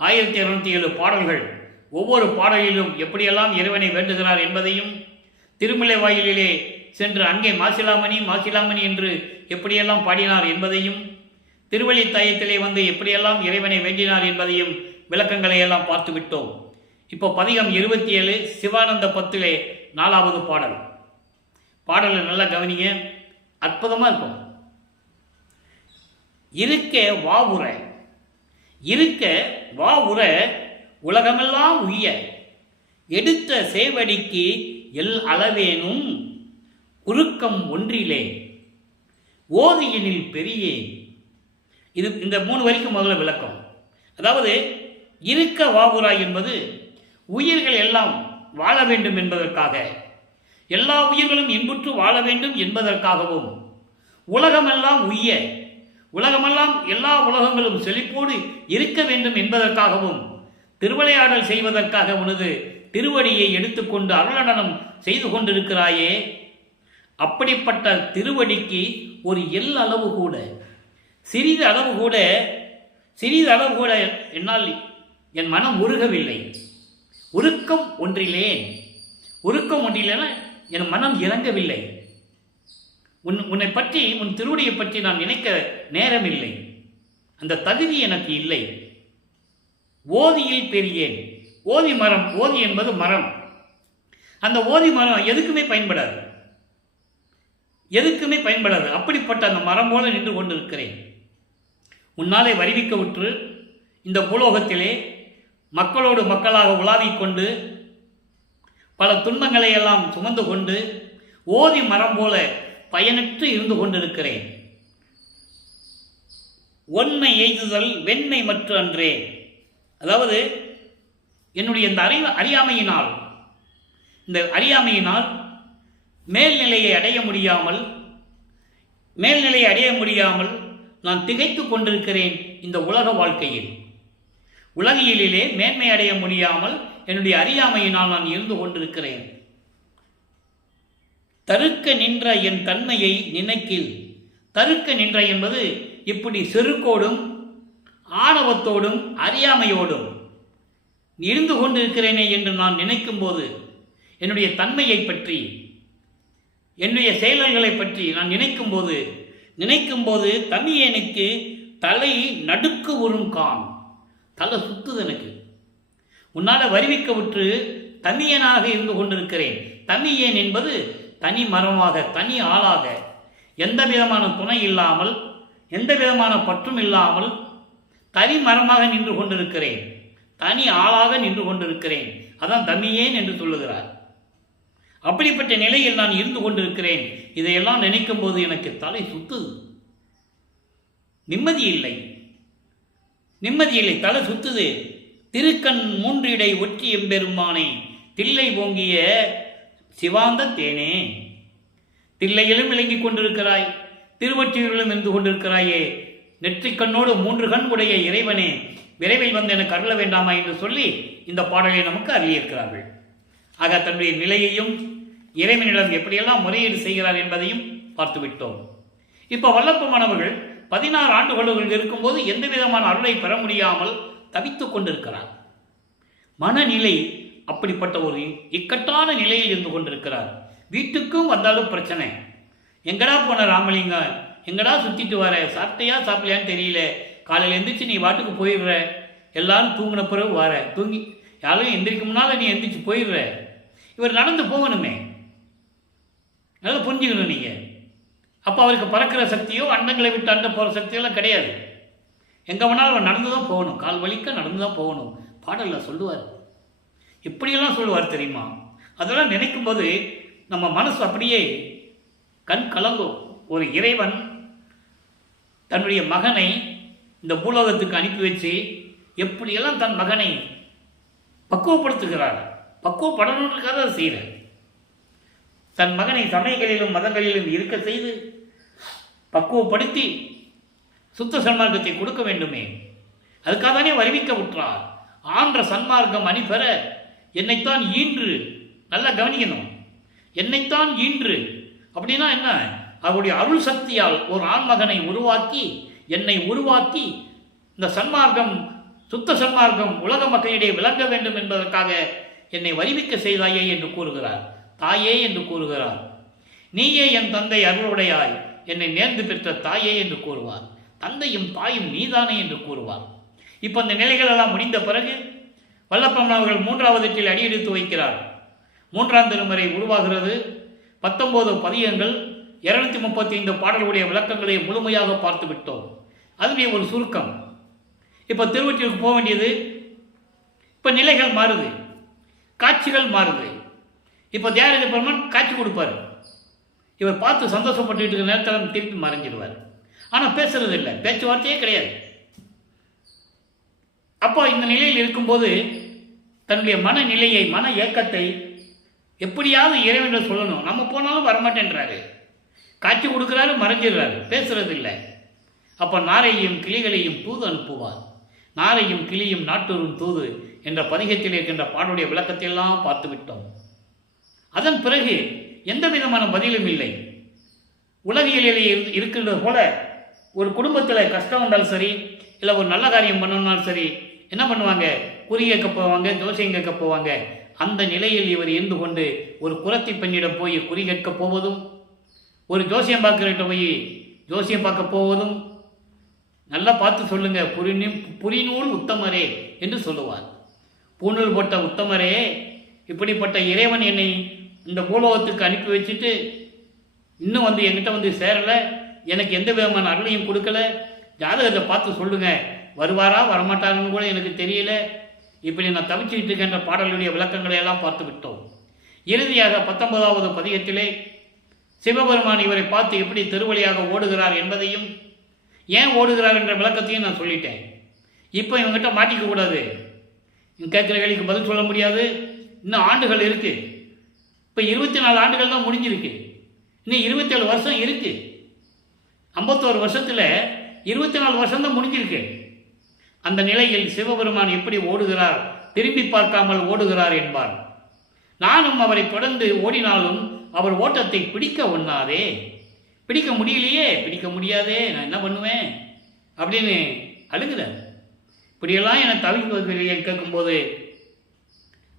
1207 பாடல்கள். ஒவ்வொரு பாடலிலும் எப்படியெல்லாம் இறைவனை வேண்டுகிறார் என்பதையும், திருமலை வாயிலிலே சென்று அங்கே மாசிலாமணி என்று எப்படியெல்லாம் பாடினார் என்பதையும், திருவள்ளித்தாயத்திலே வந்து எப்படியெல்லாம் இறைவனை வேண்டினார் என்பதையும் விளக்கங்களை எல்லாம் பார்த்து விட்டோம். இப்போ பதிகம் 27 சிவானந்த 10 4வது பாடலை நல்லா கவனிங்க, அற்புதமாக இருக்கும். இருக்க வா உற உலகமெல்லாம் உய்ய, எடுத்த சேவடிக்கு எல் அளவேனும் உருக்கம் ஒன்றிலே ஓதியனில் பெரியே. இது இந்த 3 வரைக்கும் முதல்ல விளக்கம். அதாவது இருக்க வாவுராய் என்பது உயிர்கள் எல்லாம் வாழ வேண்டும் என்பதற்காக, எல்லா உயிர்களும் இன்புற்று வாழ வேண்டும் என்பதற்காகவும், உலகமெல்லாம் உய்ய, உலகமெல்லாம் எல்லா உலகங்களும் செழிப்போடு இருக்க வேண்டும் என்பதற்காகவும், திருவிளையாடல் செய்வதற்காக உனது திருவடியை எடுத்துக்கொண்டு அருளடனம் செய்து கொண்டிருக்கிறாயே. அப்படிப்பட்ட திருவடிக்கு ஒரு எல் அளவு கூட, சிறிது அளவு கூட என்னால் என் மனம் உருகவில்லை. உருக்கம் ஒன்றிலேனா என் மனம் இறங்கவில்லை. உன்னை பற்றி, உன் திருவடியை பற்றி நான் நினைக்க நேரமில்லை. அந்த தகுதி எனக்கு இல்லை. ஓதியில் பெரியேன். ஓதி என்பது மரம். அந்த ஓதி மரம் எதுக்குமே பயன்படாது. அப்படிப்பட்ட அந்த மரம் போல நின்று கொண்டிருக்கிறேன். உன்னாலே வருவிக்க உற்று இந்த பூலோகத்திலே மக்களோடு மக்களாக உலாவிக் கொண்டு பல துன்பங்களை எல்லாம் சுமந்து கொண்டு ஓதி மரம் போல பயனற்று இருந்து கொண்டிருக்கிறேன். ஒன்மை எய்துதல் வெண்மை மற்ற அன்றே. அதாவது என்னுடைய இந்த அறியாமையினால் மேல்நிலையை அடைய முடியாமல் நான் திகைத்து கொண்டிருக்கிறேன். இந்த உலக வாழ்க்கையில் உலகியலிலே மேன்மை அடைய முடியாமல் என்னுடைய அறியாமையினால் நான் இருந்து கொண்டிருக்கிறேன். தருக்க நின்ற என் தன்மையை நினைக்கில். தருக்க நின்ற என்பது இப்படி செருக்கோடும் ஆணவத்தோடும் அறியாமையோடும் இருந்து கொண்டிருக்கிறேனே என்று நான் நினைக்கும் போது, என்னுடைய தன்மையை பற்றி, என்னுடைய செயல்களை பற்றி நான் நினைக்கும் போது தமியேனுக்கு தலை நடுக்கு உறும் கான். தலை சுத்துது எனக்கு. உன்னால் வருவிக்க விட்டு தனியனாக இருந்து கொண்டிருக்கிறேன். தனியன் என்பது தனி மரமாக, தனி ஆளாக, எந்த விதமான துணை இல்லாமல், எந்த விதமான பற்றும் இல்லாமல் தனி மரமாக நின்று கொண்டிருக்கிறேன். தனி ஆளாக நின்று கொண்டிருக்கிறேன். அதான் தமியேன் என்று சொல்லுகிறார். அப்படிப்பட்ட நிலையில் நான் இருந்து கொண்டிருக்கிறேன். இதையெல்லாம் நினைக்கும் போது எனக்கு தலை சுத்துது. நிம்மதி இல்லை, நிம்மதி இல்லை, தலை சுத்துது. திருக்கண் மூன்றிடை ஒற்றி எம்பெருமானை தில்லை ஓங்கிய சிவாந்த தேனே. தில்லையிலும் விளங்கிக் கொண்டிருக்கிறாய், திருவொற்றியூரிலும் இருந்து கொண்டிருக்கிறாயே. நெற்றிக்கண்ணோடு 3 கண் உடைய இறைவனே, விரைவில் வந்து எனக்கு அருள வேண்டாமா என்று சொல்லி இந்த பாடலை நமக்கு அருளியிருக்கிறார்கள். ஆக தன்னுடைய நிலையையும் இறைவனிடம் எப்படியெல்லாம் முறையீடு செய்கிறார் என்பதையும் பார்த்துவிட்டோம். இப்போ வல்லப்பமானவர்கள் 16 ஆண்டுகளுக்குள் இருக்கும்போது எந்த விதமான அருளை பெற முடியாமல் தவித்துக் கொண்டிருக்கிறார். மனநிலை அப்படிப்பட்ட ஒரு இக்கட்டான நிலையில் இருந்து கொண்டிருக்கிறார். வீட்டுக்கும் வந்தாலும் பிரச்சனை. எங்கடா போன ராமலிங்க, எங்கடா சுற்றிட்டு வர, சாப்பிட்டையா சாப்பிடலையான்னு தெரியல, காலையில் எந்திரிச்சு நீ வாட்டுக்கு போயிடுற, எல்லாரும் தூங்கின பிறகு வர, தூங்கி யாரும் எந்திரிக்க முன்னால் நீ எந்திரிச்சு போயிடுற. இவர் நடந்து போகணுமே, நல்லா புரிஞ்சுக்கணும் நீங்கள். அப்போ அவருக்கு பறக்கிற சக்தியோ அண்டங்களை விட்டு அண்ட போகிற சக்தியெல்லாம் கிடையாது. எங்கே வேணாலும் அவர் நடந்து தான் போகணும், கால் வலிக்க நடந்து தான் போகணும். பாடலில் சொல்லுவார், இப்படியெல்லாம் சொல்லுவார் தெரியுமா. அதெல்லாம் நினைக்கும் போது நம்ம மனசு அப்படியே கண் கலங்கும். ஒரு இறைவன் தன்னுடைய மகனை இந்த பூலோகத்துக்கு அனுப்பி வச்சு எப்படியெல்லாம் தன் மகனை பக்குவப்படுத்துகிறார். பக்குவப்படணுன்றதுக்காக அதை செய்கிறார். தன் மகனை சமயங்களிலும் மதங்களிலும் இருக்க செய்து பக்குவப்படுத்தி சுத்த சன்மார்க்கத்தை கொடுக்க வேண்டுமே, அதுக்காக தானே வருவிக்க விட்டார். ஆன்ற சன்மார்க்கம் அணிபெற என்னைத்தான் ஈன்று, நல்லா கவனிக்கணும், என்னைத்தான் ஈன்று அப்படின்னா என்ன, அவருடைய அருள் சக்தியால் ஒரு ஆண்மகனை உருவாக்கி, என்னை உருவாக்கி இந்த சன்மார்க்கம், சுத்த சன்மார்க்கம் உலக மக்களிடையே விளங்க வேண்டும் என்பதற்காக என்னை வருவிக்க செய்தாயே என்று கூறுகிறார். தாயே என்று கூறுகிறார். நீயே என் தந்தை அருளுடையாய், என்னை நேர்ந்து பெற்ற தாயே என்று கூறுவார். தந்தையும் தாயும் நீதானே என்று கூறுவார். இப்போ அந்த நிலைகள் எல்லாம் முடிந்த பிறகு வல்லப்பன் அவர்கள் 3வது எட்டில் அடியெடுத்து வைக்கிறார். 3ஆம் திருமுறை உருவாகிறது. 19 பதிகங்கள், 235 பாடல்களுடைய விளக்கங்களை முழுமையாக பார்த்து விட்டோம். அதுவே ஒரு சுருக்கம். இப்போ திருவொற்றியூருக்கு போக வேண்டியது. இப்போ நிலைகள் மாறுது, காட்சிகள் மாறுது. இப்போ தியாகராஜ பெருமான் காட்சி கொடுப்பார். இவர் பார்த்து சந்தோஷப்பட்டு இருக்கிற நேரத்தில் திருப்பி மறைஞ்சிடுவார். ஆனால் பேசுறது இல்லை, பேச்சுவார்த்தையே கிடையாது. அப்போ இந்த நிலையில் இருக்கும்போது தன்னுடைய மனநிலையை, மன ஏக்கத்தை எப்படியாவது இறைவன் சொல்லணும். நம்ம போனாலும் வரமாட்டேன்றாரு, காட்சி கொடுக்குறாரு, மறைஞ்சிடுறாரு, பேசுறது இல்லை. அப்போ நாரையும் கிளிகளையும் தூது அனுப்புவார். நாரையும் கிளியும் நாட்டூரும் தூது என்ற பதிகத்தில் இருக்கின்ற பாடலுடைய விளக்கத்தை எல்லாம் பார்த்து விட்டோம். அதன் பிறகு எந்த விதமான பதிலும் இல்லை. உலகியலில் இருக்கின்றது போல ஒரு குடும்பத்தில் கஷ்டம் வந்தாலும் சரி, இல்லை ஒரு நல்ல காரியம் பண்ணணும்னாலும் சரி, என்ன பண்ணுவாங்க, குறி கேட்க போவாங்க, ஜோசியம் கேட்க போவாங்க. அந்த நிலையில் இவர் இருந்து கொண்டு ஒரு குரத்தி பெண்ணிடம் போய் குறி கேட்க போவதும், ஒரு ஜோசியம் பார்க்கிறகிட்ட போய் ஜோசியம் பார்க்க போவதும், நல்லா பார்த்து சொல்லுங்க, புரிநூல் உத்தமரே என்று சொல்லுவார். பூநூல் போட்ட உத்தமரே, இப்படிப்பட்ட இறைவன் என்னை இந்த பூலோகத்துக்கு அனுப்பி வச்சுட்டு இன்னும் வந்து என்கிட்ட வந்து சேரலை, எனக்கு எந்த விதமான அருளையும் கொடுக்கல, ஜாதகத்தை பார்த்து சொல்லுங்க, வருவாரா வரமாட்டாருன்னு கூட எனக்கு தெரியல, இப்படி நான் தவிச்சுக்கிட்டு இருக்கின்ற பாடலுடைய விளக்கங்களை எல்லாம் பார்த்து விட்டோம். இறுதியாக 19வது பதிகத்திலே சிவபெருமான் இவரை பார்த்து எப்படி திருவழியாக ஓடுகிறார் என்பதையும், ஏன் ஓடுகிறார் என்ற விளக்கத்தையும் நான் சொல்லிட்டேன். இப்போ இவங்ககிட்ட மாட்டிக்க கூடாது, கேட்குற கேள்விக்கு பதில் சொல்ல முடியாது. இன்னும் ஆண்டுகள் இருக்குது. இப்போ 24 ஆண்டுகள் தான் முடிஞ்சிருக்கு. இன்னும் 27 வருஷம் இருக்குது. 51 வருஷத்தில் 24 வருஷம் தான் முடிஞ்சிருக்கு. அந்த நிலையில் சிவபெருமான் எப்படி ஓடுகிறார், திரும்பி பார்க்காமல் ஓடுகிறார் என்பார். நானும் அவரை தொடர்ந்து ஓடினாலும் அவர் ஓட்டத்தை பிடிக்க ஒண்ணாதே, பிடிக்க முடியலையே, பிடிக்க முடியாதே, நான் என்ன பண்ணுவேன் அப்படின்னு அழுகிறார். இப்படியெல்லாம் என்னை தவிர்ப்பதில்லையே கேட்கும்போது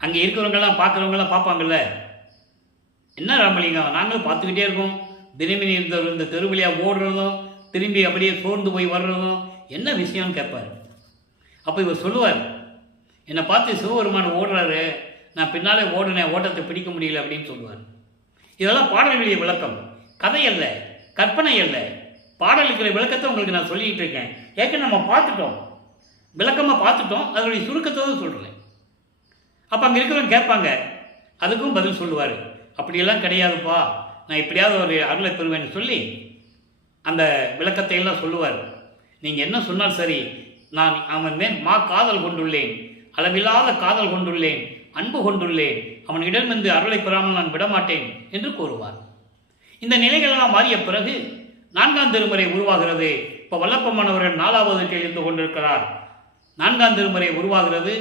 அங்கே இருக்கிறவங்கெல்லாம் பார்க்குறவங்கெல்லாம் பார்ப்பாங்கல்ல, என்ன ராமலிங்கம், நாங்களும் பார்த்துக்கிட்டே இருக்கோம், தினமினி இந்த தெருவழியாக ஓடுறதும் திரும்பி அப்படியே சோர்ந்து போய் வர்றதும் என்ன விஷயம்னு கேட்பார். அப்போ இவர் சொல்லுவார், என்னை பார்த்து சிவபெருமான் ஓடுறாரு, நான் பின்னாலே ஓடுனேன், ஓட்டத்தை பிடிக்க முடியல அப்படின்னு சொல்லுவார். இதெல்லாம் பாடல்களுடைய விளக்கம், கதை அல்ல, கற்பனை அல்ல. பாடலுக்கிற விளக்கத்தை உங்களுக்கு நான் சொல்லிக்கிட்டு இருக்கேன். ஏற்கனவே நம்ம பார்த்துட்டோம், விளக்கமாக பார்த்துட்டோம், அதனுடைய சுருக்கத்தோடு சொல்கிறேன். அப்போ அங்கே இருக்கிறவங்க கேட்பாங்க, அதுக்கும் பதில் சொல்லுவார். அப்படியெல்லாம் கிடையாதுப்பா, நான் இப்படியாவது ஒரு அருளை பெறுவேன்னு சொல்லி அந்த விளக்கத்தை எல்லாம் சொல்லுவார். நீங்கள் என்ன சொன்னால் சரி, நான் அவன் மேல் காதல் கொண்டுள்ளேன், அளவில்லாத காதல் கொண்டுள்ளேன், அன்பு கொண்டுள்ளேன், அவனிடமிருந்து அருளை பெறாமல் நான் விடமாட்டேன் என்று கூறுவார். இந்த நிலைகளெல்லாம் மாறிய பிறகு 4ஆம் திருமுறை உருவாகிறது. இப்போ வல்லப்பமானவர்கள் 4வது இருந்து கொண்டிருக்கிறார். 4ஆம் திருமுறை உருவாகிறது.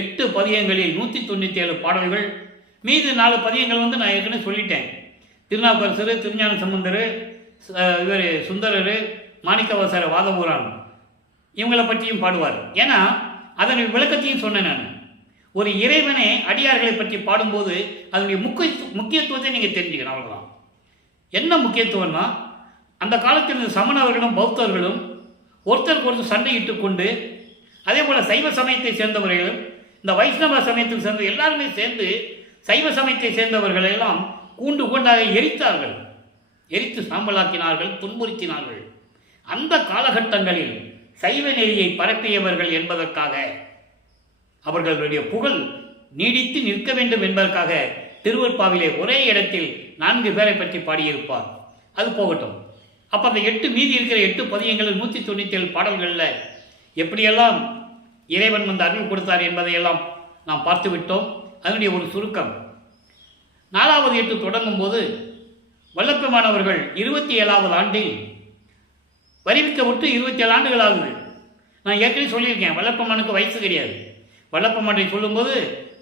8 பதியங்களில் 197 பாடல்கள். மீது 4 பதியங்கள் நான் ஏற்கனவே சொல்லிட்டேன். திருநாவுக்கரசர், திருஞான சம்பந்தர், இவர் சுந்தரர், மாணிக்கவாசகர், வாதவூரான் இவங்களை பற்றியும் பாடுவார். ஏன்னா அதன் விளக்கத்தையும் சொன்னேன் நான். ஒரு இறைவனை அடியார்களை பற்றி பாடும்போது அதனுடைய முக்கியத்துவத்தை நீங்கள் தெரிஞ்சுக்கணும். அவ்வளோதான். என்ன முக்கியத்துவம்னா, அந்த காலத்தில் இந்த சமணவர்களும் பௌத்தர்களும் ஒருத்தருக்கு ஒருத்தர் சண்டையிட்டு கொண்டு, அதே போல் சைவ சமயத்தை சேர்ந்தவர்களும் இந்த வைஷ்ணவ சமயத்தில் சேர்ந்த எல்லாருமே சேர்ந்து சைவ சமயத்தை சேர்ந்தவர்கள் எல்லாம் கூண்டு கூண்டாக எரித்தார்கள், எரித்து சாம்பலாக்கினார்கள், துன்புறுத்தினார்கள். அந்த காலகட்டங்களில் சைவ நெறியை பரப்பியவர்கள் என்பதற்காக, அவர்களுடைய புகழ் நீடித்து நிற்க வேண்டும் என்பதற்காக திருவருட்பாவிலே ஒரே இடத்தில் 4 பேரை பற்றி பாடியிருப்பார். அது போகட்டும். அப்போ அந்த 8 மீதி இருக்கிற 8 பதியங்கள் 197 பாடல்களில் எப்படியெல்லாம் இறைவன் அருள் கொடுத்தார் என்பதையெல்லாம் நாம் பார்த்து விட்டோம். அதனுடைய ஒரு சுருக்கம். 4வது 8 தொடங்கும் போது வல்லப்பெருமானவர்கள் 27வது ஆண்டில் வருவிக்க விட்டு 27 ஆண்டுகள் ஆகுது. நான் ஏற்கனவே சொல்லியிருக்கேன், வல்லப்பெருமானுக்கு வயசு கிடையாது. வல்லப்பெருமானை சொல்லும்போது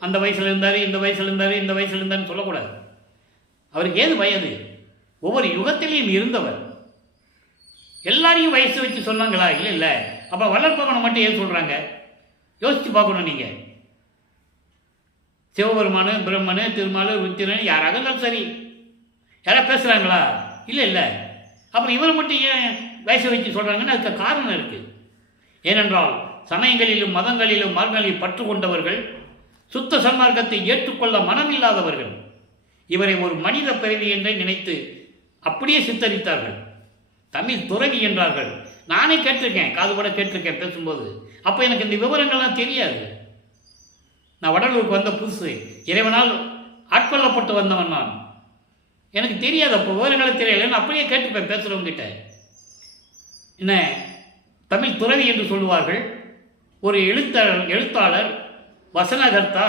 அந்த வயசில் இருந்தார், இந்த வயசில் இருந்தார், இந்த வயசில் இருந்தார்னு சொல்லக்கூடாது. அவருக்கு ஏது வயது? ஒவ்வொரு யுகத்திலையும் இருந்தவர். எல்லாரையும் வயசு வச்சு சொன்னாங்களா? இல்லை. அப்போ வல்லப்பெருமானை மட்டும் ஏன் சொல்கிறாங்க? யோசித்து பார்க்கணும். நீங்கள் சிவபெருமானு, பிரம்மனு, திருமாலு, ருத்திரன் யாராக இருந்தாலும் சரி, யாராவது பேசுகிறாங்களா? இல்லை. அப்புறம் இவர் மட்டும் ஏன் வயசை வச்சு சொல்கிறாங்கன்னு அதுக்கு காரணம் இருக்குது. ஏனென்றால் சமயங்களிலும் மதங்களிலும் மார்க்கங்களில் பற்று கொண்டவர்கள், சுத்த சன்மார்க்கத்தை ஏற்றுக்கொள்ள மனமில்லாதவர்கள் இவரை ஒரு மனித பிறவி என்றே நினைத்து அப்படியே சித்தரித்தார்கள். தமிழ் துறவி என்றார்கள். நானே கேட்டிருக்கேன், காது கூட கேட்டிருக்கேன் பேசும்போது. அப்போ எனக்கு இந்த விவரங்கள்லாம் தெரியாது. நான் வடலூருக்கு வந்த புதுசு, இறைவனால் ஆட்கொள்ளப்பட்டு வந்தவன் நான். எனக்கு தெரியாது, அப்போ விவரங்களை தெரியலன்னு அப்படியே கேட்டுப்பேன் பேசுகிறவங்கிட்ட. என்ன தமிழ் துறவி என்று சொல்லுவார்கள். ஒரு எழுத்தாளர், வசனகர்த்தா,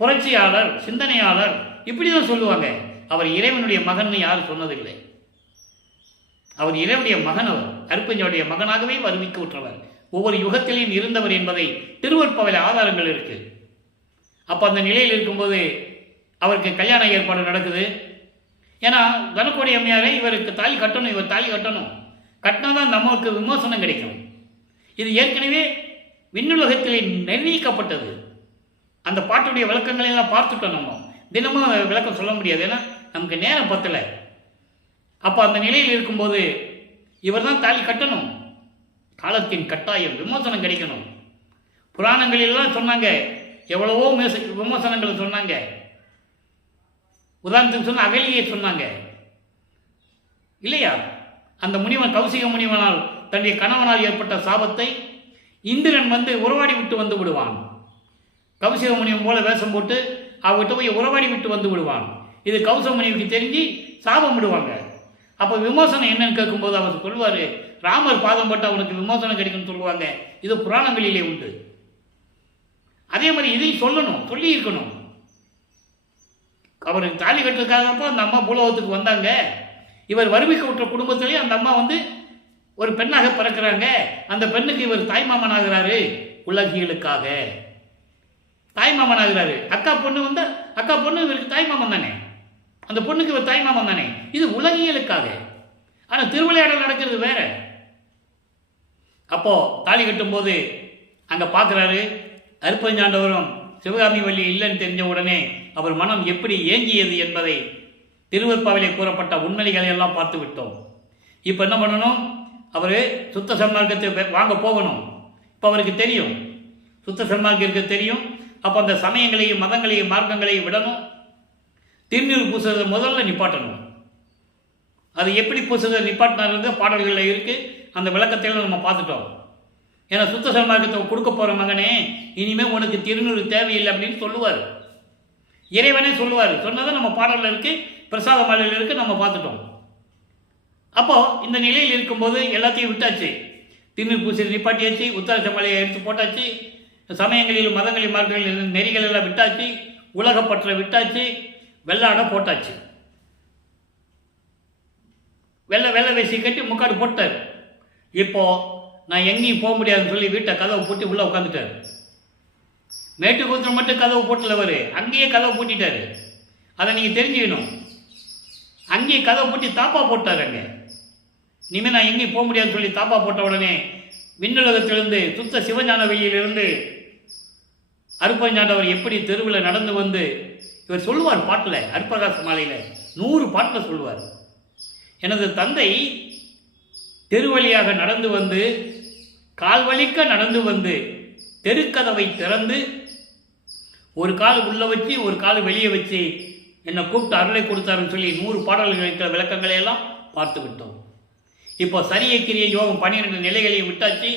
புரட்சியாளர், சிந்தனையாளர், இப்படி தான் சொல்லுவாங்க. அவர் இறைவனுடைய மகன் யாரும் சொன்னதில்லை. அவர் இறைவனுடைய மகன், அவர் அருப்பஞ்சனுடைய மகனாகவே வருவிக்க விட்டவர், ஒவ்வொரு யுகத்திலையும் இருந்தவர் என்பதை திருவருட்பாவில ஆதாரங்கள் இருக்கு. அப்போ அந்த நிலையில் இருக்கும்போது அவருக்கு கல்யாண ஏற்பாடு நடக்குது. ஏன்னா தனுக்கோடி அம்மையாரே இவருக்கு தாலி கட்டணும், இவர் தாலி கட்டணும், கட்டினா தான் நமக்கு விமோசனம் கிடைக்கும். இது ஏற்கனவே விண்ணுலகத்திலே நிர்ணயிக்கப்பட்டது. அந்த பாட்டுடைய விளக்கங்களை எல்லாம் பார்த்துட்டோம். நம்ம தினமும் விளக்கம் சொல்ல முடியாது, ஏன்னா நமக்கு நேரம் பத்தலை. அப்போ அந்த நிலையில் இருக்கும்போது இவர் தான் தாலி கட்டணும், காலத்தின் கட்டாயம், விமோசனம் கிடைக்கணும். புராணங்களெல்லாம் சொன்னாங்க, எவ்வளவோ விமோசனங்களை சொன்னாங்க. உதாரணத்துக்கு சொன்ன அகலியை சொன்னாங்க இல்லையா? அந்த முனிவன், கௌசிக முனிவனால் தன்னுடைய கணவனால் ஏற்பட்ட சாபத்தை இந்திரன் உறவாடி விட்டு வந்து விடுவான். கௌசிக முனிவன் போல வேஷம் போட்டு அவர்கிட்ட போய் உறவாடி விட்டு வந்து விடுவான். இது கௌசிக முனிவுக்கு தெரிஞ்சு சாபம் விடுவாங்க. அப்போ விமோசனம் என்னன்னு கேட்கும்போது அவர் சொல்லுவார், ராமர் பாதம் போட்டு அவனுக்கு விமோசனம் கிடைக்கும்னு சொல்லுவாங்க. இது புராணங்களிலே உண்டு. அதே மாதிரி இதையும் சொல்லணும், சொல்லி இருக்கணும். அவருக்கு தாலி கட்டுறதுக்காகப்போ அந்த அம்மா பூலோகத்துக்கு வந்தாங்க. இவர் வறுமைக்கு விட்ட குடும்பத்திலேயே அந்த அம்மா ஒரு பெண்ணாக பிறக்கிறாங்க. அந்த பெண்ணுக்கு இவர் தாய்மாமன் ஆகிறாரு, உலகியலுக்காக தாய்மாமன் ஆகிறாரு. அக்கா பொண்ணு அக்கா பொண்ணு இவருக்கு தாய்மாமன் தானே, அந்த பொண்ணுக்கு இவர் தாய்மாமன் தானே. இது உலகியலுக்காக. ஆனால் திருவிளையாடல் நடக்கிறது வேற. அப்போ தாலி கட்டும் போது அங்கே பார்க்குறாரு, அருப்பஞ்சாண்டவரும் சிவகாமி வள்ளி இல்லைன்னு தெரிஞ்ச உடனே அவர் மனம் எப்படி ஏங்கியது என்பதை திருவருட்பாவிலே கூறப்பட்ட உண்மைகளை எல்லாம் பார்த்து விட்டோம். இப்போ என்ன பண்ணணும்? அவர் சுத்த சன்மார்க்கத்தை வாங்க போகணும். இப்போ அவருக்கு தெரியும், சுத்த சன்மார்க்க தெரியும். அப்போ அந்த சமயங்களையும் மதங்களையும் மார்க்கங்களையும் விடணும். திருநீர் பூசுறதை முதல்ல நிப்பாட்டணும். அது எப்படி பூசுறதை நிப்பாட்டினது பாடல்களில் இருக்குது. அந்த விளக்கத்தையும் நம்ம பார்த்துட்டோம். ஏன்னா சுத்த சன்மார்க்கத்தை கொடுக்க போகிற மகனே, இனிமேல் உனக்கு திருநீர் தேவையில்லை அப்படின்னு சொல்லுவார். இறைவனே சொல்லுவார். சொன்னதை நம்ம பாடலில் இருக்குது, பிரசாத மாலையில் இருக்குது, நம்ம பார்த்துட்டோம். அப்போது இந்த நிலையில் இருக்கும்போது எல்லாத்தையும் விட்டாச்சு. திருநீர் பூசி நிப்பாட்டியாச்சு, உத்தரச மலையை எடுத்து போட்டாச்சு, சமயங்களில் மதங்களில் மார்க்கங்களில் நெறிகள் எல்லாம் விட்டாச்சு, உலகப்பற்றை விட்டாச்சு, வெள்ளாட போட்டாச்சு. வெள்ளை வேசி கட்டி முக்காடு போட்டார். இப்போது நான் எங்கேயும் போக முடியாதுன்னு சொல்லி வீட்டை கதவை பூட்டி உள்ளே உட்காந்துட்டார். மேட்டுக்கூத்தில் மட்டும் கதவு போட்டல அவர், அங்கேயே கதவை பூட்டிட்டார். அதை நீங்கள் தெரிஞ்சுக்கணும். அங்கேயே கதவை பூட்டி தாப்பா போட்டார். அங்கே இனிமேல் நான் எங்கேயும் போக முடியாதுன்னு சொல்லி தாப்பா போட்ட உடனே விண்ணுலகத்திலிருந்து சுத்த சிவஞான வெளியிலிருந்து அருப்பஞ்சாண்டவர் எப்படி தெருவில் நடந்து வந்து இவர் சொல்லுவார் பாட்டில், அருப்பகாச மாலையில் 100 பாட்டில் சொல்லுவார். எனது தந்தை தெருவழியாக நடந்து வந்து, கால்வழிக்க நடந்து வந்து, தெருக்கதவை திறந்து ஒரு கால் உள்ள வச்சு ஒரு கால் வெளியே வச்சு என்னை கூப்பிட்டு அருளை கொடுத்தாருன்னு சொல்லி 100 பாடல்கள் இருக்கிற விளக்கங்களை எல்லாம் பார்த்து விட்டோம். இப்போ சரிய கிரிய யோகம் 12 நிலைகளையும் விட்டாச்சு,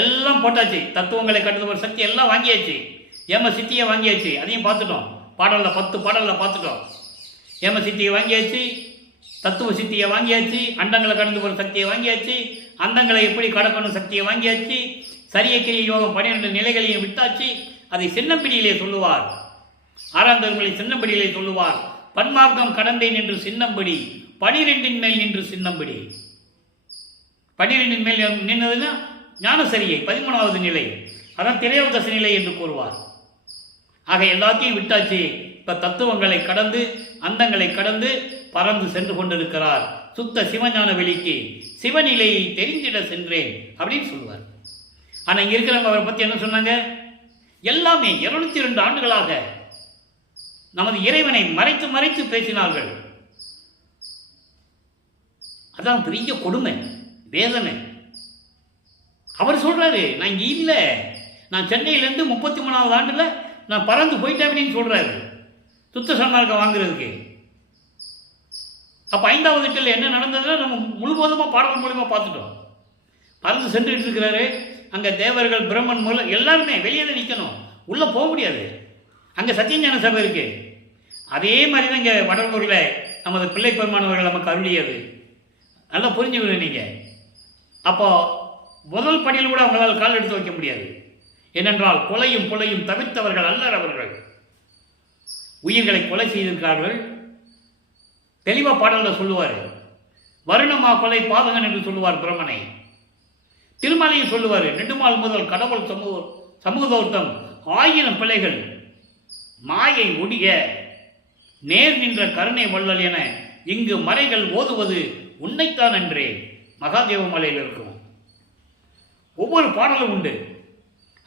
எல்லாம் போட்டாச்சு. தத்துவங்களை கட்டுது ஒரு சக்தி எல்லாம் வாங்கியாச்சு. ஏம சித்தியை வாங்கியாச்சு, அதையும் பார்த்துட்டோம். பாடலில் 10 பாடலில் பார்த்துட்டோம். ஏம சித்தியை வாங்கியாச்சு, தத்துவ சித்தியை வாங்கியாச்சு, அண்டங்களை கடந்து போகிற சக்தியை வாங்கியாச்சு, அண்டங்களை எப்படி கடக்கணும் சக்தியை வாங்கியாச்சு. சரிய கிரிய யோகம் 12 நிலைகளையும் விட்டாச்சு. அதை சின்னம்பிடியிலே சொல்லுவார். 6ஆம் திருமுறை சின்னம்படியிலே சொல்லுவார். பன்மார்க்கம் கடந்தேன் என்று சின்னம்படி, 12 மேல் நின்று சின்னம்படி. 12 மேல் நின்றதுன்னா ஞானசரியை 13வது நிலை, அதான் திரையோதச நிலை என்று கூறுவார். ஆக எல்லாத்தையும் விட்டாச்சு. இப்போ தத்துவங்களை கடந்து அந்தங்களை கடந்து பறந்து சென்று கொண்டிருக்கிறார். சுத்த சிவஞான வெளிக்கு சிவநிலையை தெரிந்திட சென்றேன் அப்படின்னு சொல்லுவார். ஆனால் இங்கே இருக்கிறவங்க அவரை பற்றி என்ன சொன்னாங்க? எல்லாமே 202 ஆண்டுகளாக நமது இறைவனை மறைத்து மறைத்து பேசினார்கள். அதான் பெரிய கொடுமை, வேதனை. அவர் சொல்றாரு, நான் இங்கே இல்லை, நான் சென்னையிலேருந்து 33வது ஆண்டில் நான் பறந்து போயிட்டேன் அப்படின்னு சொல்றாரு, சுத்த சன்மார்க்கம் வாங்குறதுக்கு. அப்போ 5வது வீட்டில் என்ன நடந்ததுன்னா நம்ம முழுவதுமாக பாடல் மூலமா பார்த்துட்டோம். பறந்து சென்றுட்டு இருக்கிறாரு. அங்கே தேவர்கள் பிரம்மன் மூலம் எல்லாருமே வெளியே தான் நிற்கணும், உள்ளே போக முடியாது. அங்கே சத்தியஞான சபை இருக்கு. அதே மாதிரி தான் இங்கே வடலூரில் நமது பிள்ளை பெருமானவர்கள் நமக்கு அருளியது. நல்லா புரிஞ்சுக்கணும் நீங்கள். அப்போ முதல் படியில் கூட அவங்களால் கால் எடுத்து வைக்க முடியாது. ஏனென்றால் கொலையும் கொலையும் தவிர்த்தவர்கள் அல்லர் அவர்கள். உயிர்களை கொலை செய்திருக்கிறார்கள். தெளிவாக பாடலில் சொல்லுவார். வருணமா கொலை பாதகன் என்று சொல்லுவார் பிரம்மனை. திருமலையும் சொல்லுவார், நெடுமால் முதல் கடவுள் சமூகத்தோட்டம் 1000 பிள்ளைகள் மாயை ஒடிய நேர் நின்ற கருணை வள்ளல் என இங்கு மறைகள் ஓதுவது உன்னைத்தான் என்றே மகாதேவ மலையில் இருக்கும். ஒவ்வொரு பாடலும் உண்டு.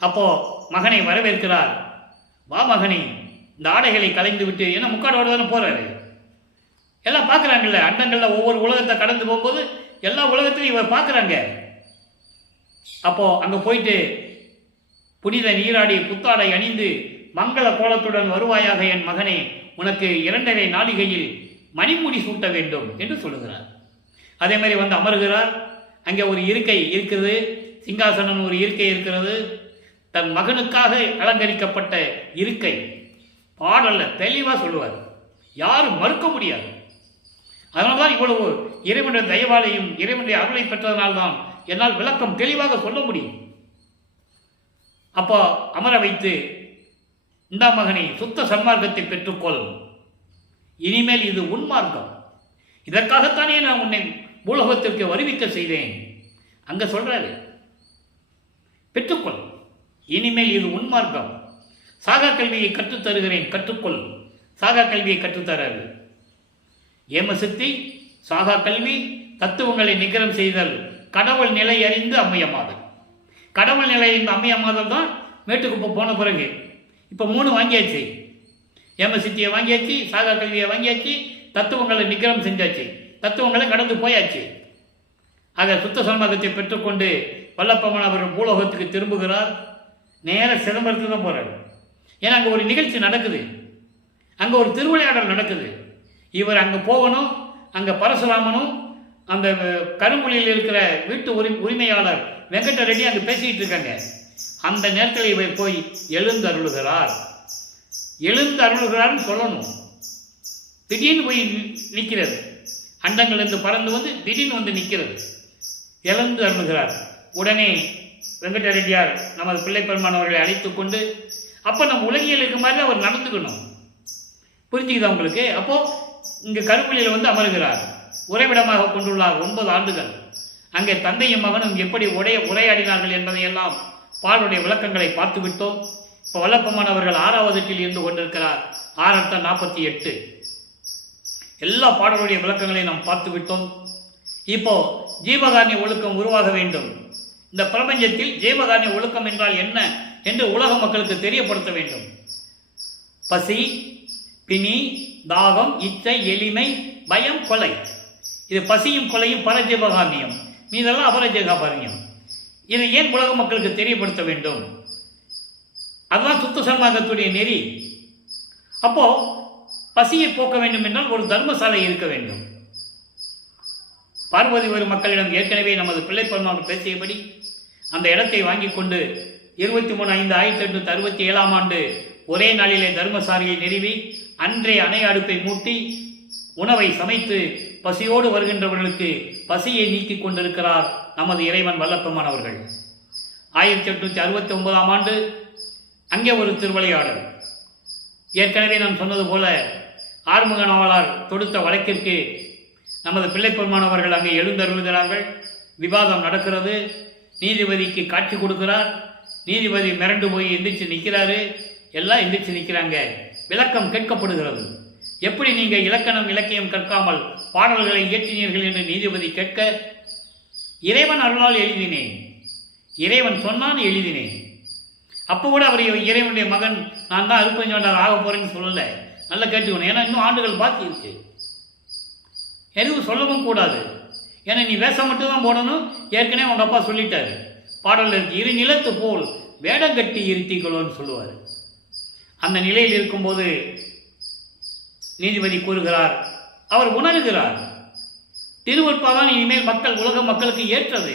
அப்போ மகனை வரவேற்கிறார். வா மகனை, இந்த ஆடைகளை கலைந்து விட்டு, ஏன்னா முக்காடோட தானே போறாரு. எல்லாம் பார்க்குறாங்கல்ல, அண்டங்கள்ல ஒவ்வொரு உலகத்தை கடந்து போகும்போது எல்லா உலகத்திலையும் இவர் பார்க்குறாங்க. அப்போ அங்கே போயிட்டு புனித நீராடி புத்தாடை அணிந்து மங்கள கோலத்துடன் வருவாயாக என் மகனே, உனக்கு 2.5 நாளிகையில் மணிமுடி சூட்ட வேண்டும் என்று சொல்லுகிறார். அதே மாதிரி வந்து அமருகிறார். அங்கே ஒரு இருக்கை இருக்கிறது, சிங்காசனம் ஒரு இருக்கை இருக்கிறது. தன் மகனுக்காக அலங்கரிக்கப்பட்ட இருக்கை. பாடல்ல தெளிவாக சொல்லுவார், யாரும் மறுக்க முடியாது. அதனால்தான் இவ்வளவு இறைவனுடைய தயவாலையும் இறைவனுடைய அருளை பெற்றதனால்தான் என்னால் விளக்கம் தெளிவாக சொல்ல முடியும். அப்போ அமர வைத்து, இந்த மகனை சுத்த சன்மார்க்கத்தை பெற்றுக்கொள், இனிமேல் இது உன்மார்க்கம், இதற்காகத்தானே நான் உன்னை பூலோகத்திற்கு வருவிக்க செய்தேன். அங்க சொல்றாரு, பெற்றுக்கொள், இனிமேல் இது உன்மார்க்கம், சாகா கல்வியை கற்றுத்தருகிறேன், கற்றுக்கொள். சாகா கல்வியை கற்றுத்தராரு. ஏமசித்தி, சாகா கல்வி, தத்துவங்களை நிகரம் செய்தல், கடவுள் நிலை அறிந்து அம்மையமாதல். கடவுள் நிலை அறிந்து அம்மையமாதல் தான் மேட்டுக்குப்பை போன பிறகு. இப்போ 3 வாங்கியாச்சு. ஏமசித்தியை வாங்கியாச்சு, சாகா கல்வியை வாங்கியாச்சு, தத்துவங்களை நிகரம் செஞ்சாச்சு, தத்துவங்களை கடந்து போயாச்சு. ஆக சுத்த சன்மார்க்கத்தை பெற்றுக்கொண்டு வல்லப்பெருமான் அவர்கள் பூலோகத்துக்கு திரும்புகிறார். நேர சிதம்பரத்துக்கு தான் போகிறார். ஏன்னா அங்கே ஒரு நிகழ்ச்சி நடக்குது, அங்கே ஒரு திருவிளையாடல் நடக்குது. இவர் அங்கே போகணும். அங்கே பரசுராமனும் அந்த கருங்குழியில் இருக்கிற வீட்டு உரிமையாளர் வெங்கட ரெட்டி அங்கே பேசிக்கிட்டு இருக்காங்க. அந்த நேரத்தில் இவர் போய் எழுந்து அருளுகிறார். எழுந்து அருளுகிறார்னு சொல்லணும். திடீர்னு போய் நிற்கிறது. அண்டங்களிலிருந்து பறந்து வந்து திடீர்னு வந்து நிற்கிறது. எழுந்து அருளுகிறார். உடனே வெங்கட ரெட்டியார் நமது பிள்ளை பெருமான் அவர்களை அழைத்து கொண்டு, அப்போ நம்ம உலகியலுக்கு மாதிரி அவர் நடந்துக்கணும். புரிஞ்சுக்குதா உங்களுக்கு? அப்போ இங்கே கருங்குழியில் வந்து அமர்கிறார். உறைவிடமாக கொண்டுள்ளார் 9 ஆண்டுகள். அங்கே தந்தையும் மகனும் எப்படி உரையாடினார்கள் என்பதையெல்லாம் பாலுடைய விளக்கங்களை பார்த்து விட்டோம். இப்போ வல்லப்பெருமான் அவர்கள் 6வது இருந்து கொண்டிருக்கிறார். 6:48 எல்லா பாடலுடைய விளக்கங்களையும் நாம் பார்த்து விட்டோம். இப்போ ஜீவகாருண்ய ஒழுக்கம் உருவாக வேண்டும். இந்த பிரபஞ்சத்தில் ஜீவகாருண்ய ஒழுக்கம் என்றால் என்ன என்று உலக மக்களுக்கு தெரியப்படுத்த வேண்டும். பசி, பிணி, தாகம், இச்சை, எளிமை, பயம், கொலை. இது பசியும் கொலையும் பரஜீவகாருண்யம், மீதெல்லாம் அபரஜீவகாருண்யம். இதை ஏன் உலக மக்களுக்கு தெரியப்படுத்த வேண்டும்? அதுதான் சுத்த சன்மார்க்கத்துடைய நெறி. அப்போ பசியை போக்க வேண்டும் என்றால் ஒரு தர்மசாலை இருக்க வேண்டும். பார்வதி ஒரு மக்களிடம் ஏற்கனவே நமது பிள்ளை பெருமாள் பேசியபடி அந்த இடத்தை வாங்கி கொண்டு 23/5/1867 ஆண்டு ஒரே நாளிலே தர்மசாலையை நிறுவி அன்றே அணை அடுப்பை மூட்டி உணவை சமைத்து பசியோடு வருகின்றவர்களுக்கு பசியை நீக்கி கொண்டிருக்கிறார் நமது இறைவன் வல்லப்பெருமான் அவர்கள். 1869 ஆண்டு அங்கே ஒரு திருவிளையாடல். ஏற்கனவே நான் சொன்னது போல ஆறுமுக நாவலார் தொடுத்த வழக்கிற்கு நமது பிள்ளை பெருமான் அவர்கள் அங்கே எழுந்தருளுகிறார்கள். விவாதம் நடக்கிறது. நீதிபதிக்கு காட்சி கொடுக்கிறார். நீதிபதி மிரண்டு போய் எந்திரிச்சு நிற்கிறாரு. எல்லாம் எந்திரிச்சு நிற்கிறாங்க. விளக்கம் கேட்கப்படுகிறது. எப்படி நீங்கள் இலக்கணம் இலக்கியம் கற்காமல் பாடல்களை இயற்றினீர்கள் என்று நீதிபதி கேட்க, இறைவன் அருளால் எழுதினேன், இறைவன் சொன்னான் எழுதினேன். அப்போ கூட அவர் இறைவனுடைய மகன் நான் தான் அருப்பஞ்சாண்டார் ஆக போறேன்னு சொல்லலை. நல்லா கேட்டுக்கணும். ஏன்னா இன்னும் ஆண்டுகள் பாக்கி இருக்கு. எதுவும் சொல்லவும் கூடாது. ஏன்னா நீ வேஷம் மட்டும்தான் போடணும். ஏற்கனவே உங்க அப்பா சொல்லிட்டாரு. பாடல் இருக்கு, இரு நிலத்து போல் வேடம் கட்டி இருத்தீங்களோன்னு சொல்லுவார். அந்த நிலையில் இருக்கும்போது நீதிபதி கூறுகிறார், அவர் உணர்கிறார், திருவருட்பாதான் இனிமேல் உலக மக்களுக்கு ஏற்றது.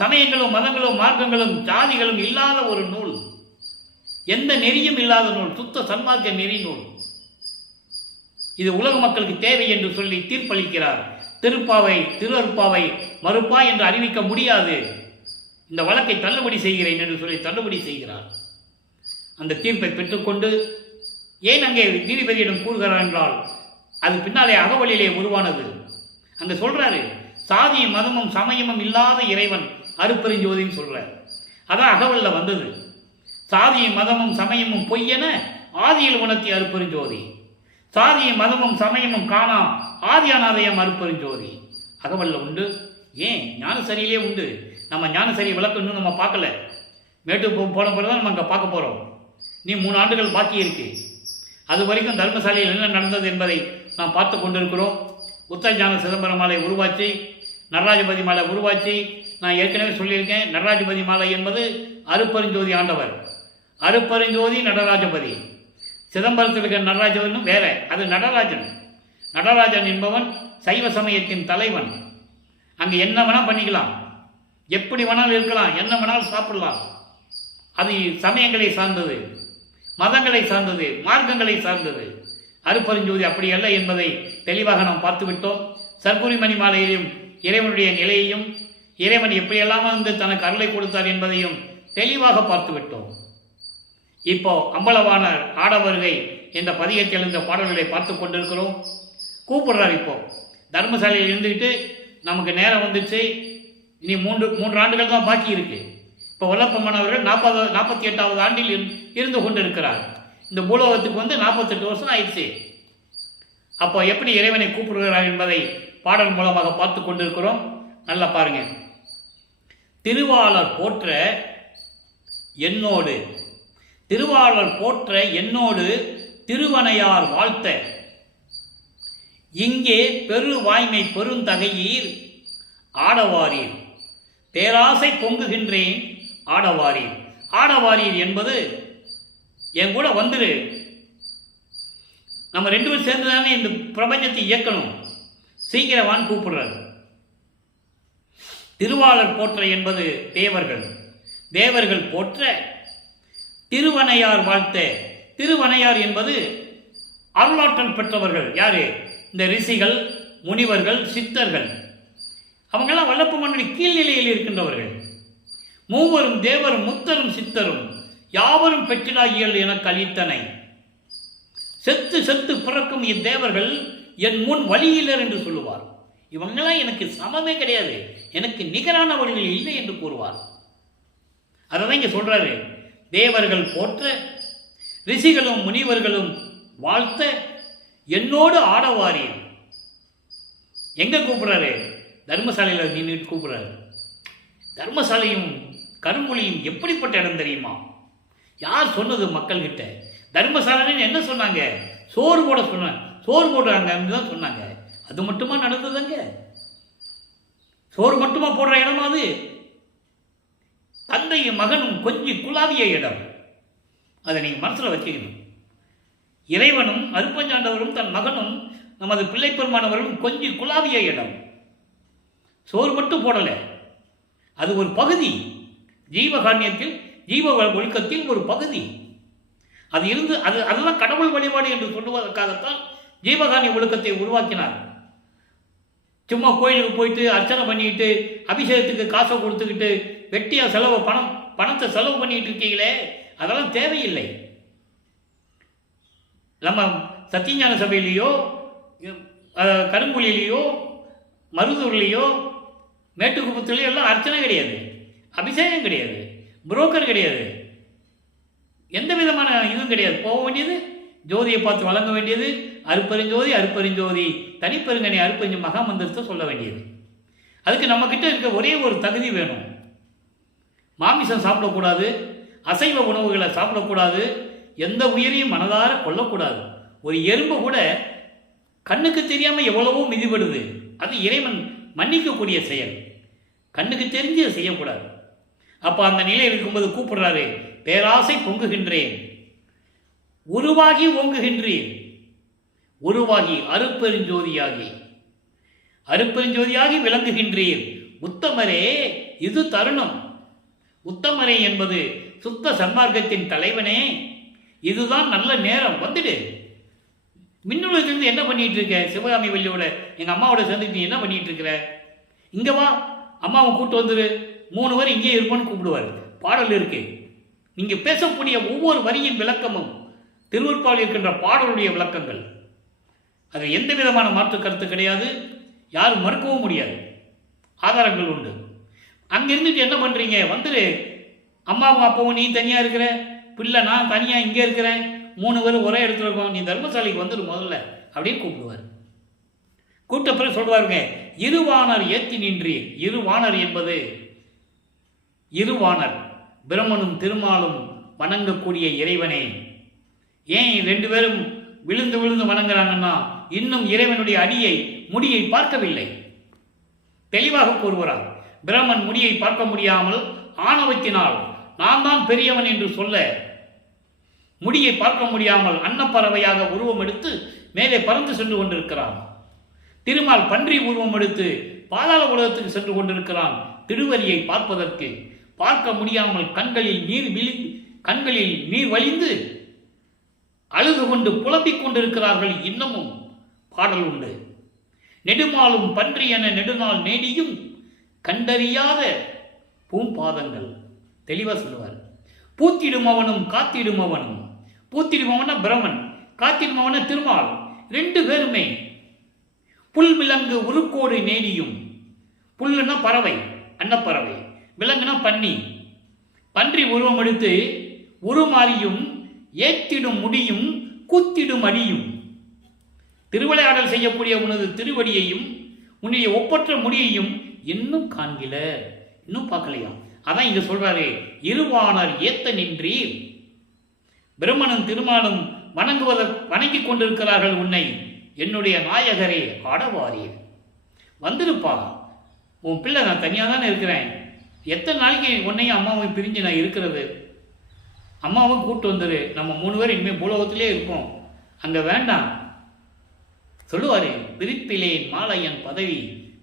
சமயங்களும் மதங்களும் மார்க்கங்களும் ஜாதிகளும் இல்லாத ஒரு நூல், எந்த நெறியும் இல்லாத நூல், சுத்த சன்மார்க்க நெறி நூல். இது உலக மக்களுக்கு தேவை என்று சொல்லி தீர்ப்பளிக்கிறார். திருவருட்பாவை மறுப்பா என்று அறிவிக்க முடியாது, இந்த வழக்கை தள்ளுபடி செய்கிறேன் என்று சொல்லி தள்ளுபடி செய்கிறார். அந்த தீர்ப்பை பெற்றுக்கொண்டு ஏன் அங்கே நீதிபதியிடம் கூறுகிறார் என்றால், அது பின்னாலே அகவலிலே உருவானது. அங்க சொல்றாரு, சாதியும் மதமும் சமயமும் இல்லாத இறைவன் அருப்பெருஞ்சோதின்னு சொல்றார். அதான் அகவல்ல வந்தது. சாதியும் மதமும் சமயமும் பொய்யென ஆதியில் உணர்த்திய அருப்பெருஞ்சோதி, சாதியும் மதமும் சமயமும் காணா ஆதியானாதயம் அருப்பெருஞ்சோதி அகவல்ல உண்டு. ஏன் ஞானசரியிலே உண்டு. நம்ம ஞானசரி விளக்கணும் நம்ம பார்க்கல. மேட்டுக்கு போன பிறகுதான் நம்ம அங்கே பார்க்க போறோம். நீ 3 ஆண்டுகள் பாக்கி இருக்கு. அது வரைக்கும் தர்மசாலையில் என்ன நடந்தது என்பதை நாம் பார்த்து கொண்டிருக்கிறோம். உத்தரஞான சிதம்பரம் மாலை உருவாச்சு, நடராஜபதி மாலை உருவாச்சு. நான் ஏற்கனவே சொல்லியிருக்கேன், நடராஜபதி மாலை என்பது அருப்பெருஞ்சோதி ஆண்டவர். அருப்பெருஞ்சோதி நடராஜபதி. சிதம்பரத்தில் இருக்கிற நடராஜனும் வேற, அது நடராஜன். நடராஜன் என்பவன் சைவ சமயத்தின் தலைவன். அங்கே என்ன வேணால் பண்ணிக்கலாம், எப்படி வேணாலும் இருக்கலாம், என்ன வேணாலும் சாப்பிடலாம். அது சமயங்களை சார்ந்தது, மதங்களை சார்ந்தது, மார்க்கங்களை சார்ந்தது. அருப்பெருஞ்சோதி அப்படி அல்ல என்பதை தெளிவாக நாம் பார்த்துவிட்டோம். சர்க்குரிமணி மாலையிலும் இறைவனுடைய நிலையையும் இறைவன் எப்படியெல்லாம் வந்து தனக்கு அருளை கொடுத்தார் என்பதையும் தெளிவாக பார்த்துவிட்டோம். இப்போ அம்பலவாணர் ஆட வருகை என்ற பதிகத்தில் இருந்த பாடல்களை பார்த்து கொண்டிருக்கிறோம். கூப்பிடுறார். இப்போ தர்மசாலையில் இருந்துக்கிட்டு நமக்கு நேரம் வந்துச்சு, இனி 3 ஆண்டுகள் தான் பாக்கி இருக்கு. இப்போ வல்லப்பெருமான் அவர்கள் 48வது ஆண்டில் இருந்து கொண்டிருக்கிறார். இந்த பூலோகத்துக்கு வந்து 48 வருஷம் ஆயிடுச்சு. அப்போ எப்படி இறைவனை கூப்பிடுகிறார் என்பதை பாடல் மூலமாக பார்த்து கொண்டிருக்கிறோம். நல்லா பாருங்க. திருவாளர் போற்ற என்னோடு, திருவாளர் போற்ற என்னோடு திருவனையார் வாழ்த்த, இங்கே பெரு வாய்மை பெருந்தகையீர் ஆடவாரீர். பேராசை பொங்குகின்றேன் ஆடவாரீர். ஆடவாரீர் என்பது என் கூட வந்துரு, நம்ம ரெண்டு பேரும் சேர்ந்து தானே இந்த பிரபஞ்சத்தை இயக்கணும், சீக்கிரவான் கூப்பிடுறாரு. திருவாளர் போற்ற என்பது தேவர்கள், தேவர்கள் போற்ற திருவனையார் வாழ்த்த. திருவனையார் என்பது அருளாற்றல் பெற்றவர்கள். யாரு? இந்த ரிஷிகள், முனிவர்கள், சித்தர்கள். அவங்கெல்லாம் வல்லப்பு மன்னனுடைய கீழ்நிலையில் இருக்கின்றவர்கள். மூவரும் தேவரும் முத்தரும் சித்தரும் யாவரும் பெற்றிடாயியல் என கழித்தனை. செத்து செத்து பிறக்கும் இத்தேவர்கள் என் முன் வழியிலர் என்று சொல்லுவார். இவங்கெல்லாம் எனக்கு சமமே கிடையாது, எனக்கு நிகரானவர்கள் இல்லை என்று கூறுவார். அதான் இங்க சொல்றாரு. தேவர்கள் போற்ற, ரிஷிகளும் முனிவர்களும் வாழ்த்த, என்னோடு ஆடவாரீர். எங்க கூப்பிடுறாரு? தர்மசாலையில் நின்றுட்டு கூப்பிடுறாரு. தர்மசாலையும் கருங்குழியும் எப்படிப்பட்ட இடம் தெரியுமா? யார் சொன்னது மக்கள்கிட்ட? தர்மசாலைன்னு என்ன சொன்னாங்க? சோறு போட சொன்னாங்க, சோறு போடுறாங்க தான் சொன்னாங்க. அது மட்டுமா நடந்ததுங்க? சோறு மட்டுமா போடுற இடம் அது? தந்தையும் மகனும் கொஞ்சம் குழாவிய இடம். அதை நீங்க மனசுல வச்சுக்கணும். இறைவனும் அருப்பஞ்சாண்டவரும் தன் மகனும் நமது பிள்ளை பெருமானவர்களும் கொஞ்சம் குழாவிய இடம். சோறு மட்டும் போடல, அது ஒரு பகுதி. ஜீவகாரண்யத்தில், ஜீவ ஒழுக்கத்தில் ஒரு பகுதி அது இருந்து. அதுதான் கடவுள் வழிபாடு என்று சொல்லுவதற்காகத்தான் ஜீவகாரண்ய ஒழுக்கத்தை உருவாக்கினார். சும்மா கோயிலுக்கு போயிட்டு அர்ச்சனை பண்ணிட்டு அபிஷேகத்துக்கு காசை கொடுத்துக்கிட்டு வெட்டியா செலவு பணத்தை செலவு பண்ணிட்டு இருக்கீங்களே, அதெல்லாம் தேவையில்லை. நம்ம சத்தியஞான சபையிலேயோ கருங்குழியிலேயோ மருதூர்லேயோ மேட்டுக்குப்பத்திலேயோ எல்லாம் அர்ச்சனை கிடையாது, அபிஷேகம் கிடையாது, புரோக்கர் கிடையாது, எந்த விதமான இதுவும் கிடையாது. போக வேண்டியது ஜோதியை பார்த்து வழங்க வேண்டியது, அருப்பெருஞ்சோதி அருப்பெருஞ்சோதி தனிப்பெருங்கனி அருப்பெருஞ்சு மகாமந்திரத்தை சொல்ல வேண்டியது. அதுக்கு நம்ம கிட்ட இருக்க ஒரே ஒரு தகுதி வேணும். மாமிசம் சாப்பிடக்கூடாது, அசைவ உணவுகளை சாப்பிடக்கூடாது, எந்த உயிரையும் மனதார கொல்லக்கூடாது. ஒரு எறும்பு கூட கண்ணுக்கு தெரியாம எவ்வளவோ மிதிபடுது, அது இறைவன் மன்னிக்கக்கூடிய செயல். கண்ணுக்கு தெரிஞ்சு செய்யக்கூடாது. அப்ப அந்த நிலையில் இருக்கும்போது கூப்பிடுறாரு, பேராசை பொங்குகின்றேன், உருவாகி ஓங்குகின்றேன். உருவாகி அருப்பெருஞ்சோதியாகி, அருப்பெருஞ்சோதியாகி விளங்குகின்றீர். உத்தமரே, இது தருணம். உத்தமரே என்பது சுத்த சன்மார்க்கத்தின் தலைவனே, இதுதான் நல்ல நேரம். வந்துடு. மின்னுல சேர்ந்து என்ன பண்ணிட்டு இருக்க? சிவகாமி வள்ளியோட எங்க அம்மாவோட சேர்ந்துட்டு நீ என்ன பண்ணிட்டு இருக்கிற? இங்க வா, அம்மாவை கூப்பிட்டு வந்துரு. 3 பேர் இங்கே இருப்போன்னு கூப்பிடுவார். பாடல் இருக்கு. நீங்க பேசக்கூடிய ஒவ்வொரு வரியின் விளக்கமும் திருவருட்பாவில் இருக்கின்ற பாடலுடைய விளக்கங்கள். அது எந்த விதமான மாற்று கருத்து கிடையாது, யாரும் மறுக்கவும் முடியாது, ஆதாரங்கள் உண்டு. அங்க இருந்துட்டு என்ன பண்றீங்க? வந்துரு. அம்மாவும் அப்பாவும் நீ தனியா இருக்கிற, பிள்ளை நான் தனியா இங்கே இருக்கிறேன், 3 பேரும் ஒரே இடத்துல இருக்கோம், நீ தர்மசாலைக்கு வந்துடு முதல்ல அப்படின்னு கூப்பிடுவார். கூட்ட பிறகு சொல்வாருங்க, இருவாணர் ஏத்தி நின்றீர். இருவாணர் என்பது இருவாணர், பிரம்மனும் திருமாலும் வணங்கக்கூடிய இறைவனே. ஏன் 2 பேரும் விழுந்து விழுந்து வணங்குறாங்கன்னா, இன்னும் இறைவனுடைய முடியை பார்க்கவில்லை. தெளிவாக கூறுகிறார். பிரம்மன் முடியை பார்க்க முடியாமல் ஆணவத்தினால் நான் தான் பெரியவன் என்று சொல்ல, முடியை பார்க்க முடியாமல் அன்னப்பறவையாக உருவம் எடுத்து மேலே பறந்து சென்று கொண்டிருக்கிறான். திருமால் பன்றி உருவம் எடுத்து பாதாள உலகத்துக்கு சென்று கொண்டிருக்கிறான். திருவரியை பார்ப்பதற்கு பார்க்க முடியாமல் கண்களில் நீர் வழிந்து அழுது கொண்டு புலம்பிக் கொண்டிருக்கிறார்கள். இன்னமும் பாடல் உண்டு. நெடுமாலும் பன்றி என நெடுநாள் நேடியும் கண்டறியாத பூம்பாதங்கள். தெளிவா சொல்லுவார். பூத்திடுமவனும் காத்திடுமவனும். பூத்திடுமவன பிரமன், காத்திடுமவன திருமால். 2 பேருமே புல் விலங்கு உருக்கோடு நேடியும். புல்லுனா பறவை, அன்னப்பறவை. விலங்குனா பன்னி. பன்றி உருவம் எடுத்து உருமாறியும் ஏத்திடும் முடியும் கூத்திடும் அடியும். திருவிளையாடல் செய்யக்கூடிய உனது திருவடியையும் உன்னுடைய ஒப்பற்ற முடியையும் இன்னும் காண்கில, இன்னும் பார்க்கலையா? அதான் இங்க சொல்றாரு, இருவாணர் ஏத்த நின்றீர். பிரம்மனும் திருமாலும் வணங்கிக் கொண்டிருக்கிறார்கள் உன்னை, என்னுடைய நாயகரே ஆடவாரீர். வந்திருப்பா, உன் பிள்ளை நான் தனியாக தானே இருக்கிறேன், எத்தனை நாளைக்கு உன்னையும் அம்மாவையும் பிரிஞ்சு நான் இருக்கிறது, அம்மாவும் கூப்பிட்டு வந்துரு, நம்ம 3 பேர் இனிமேல் பூலோகத்திலே இருப்போம், அங்கே வேண்டாம் சொல்லுவார். விரிப்பிலேன் மாலையன் பதவி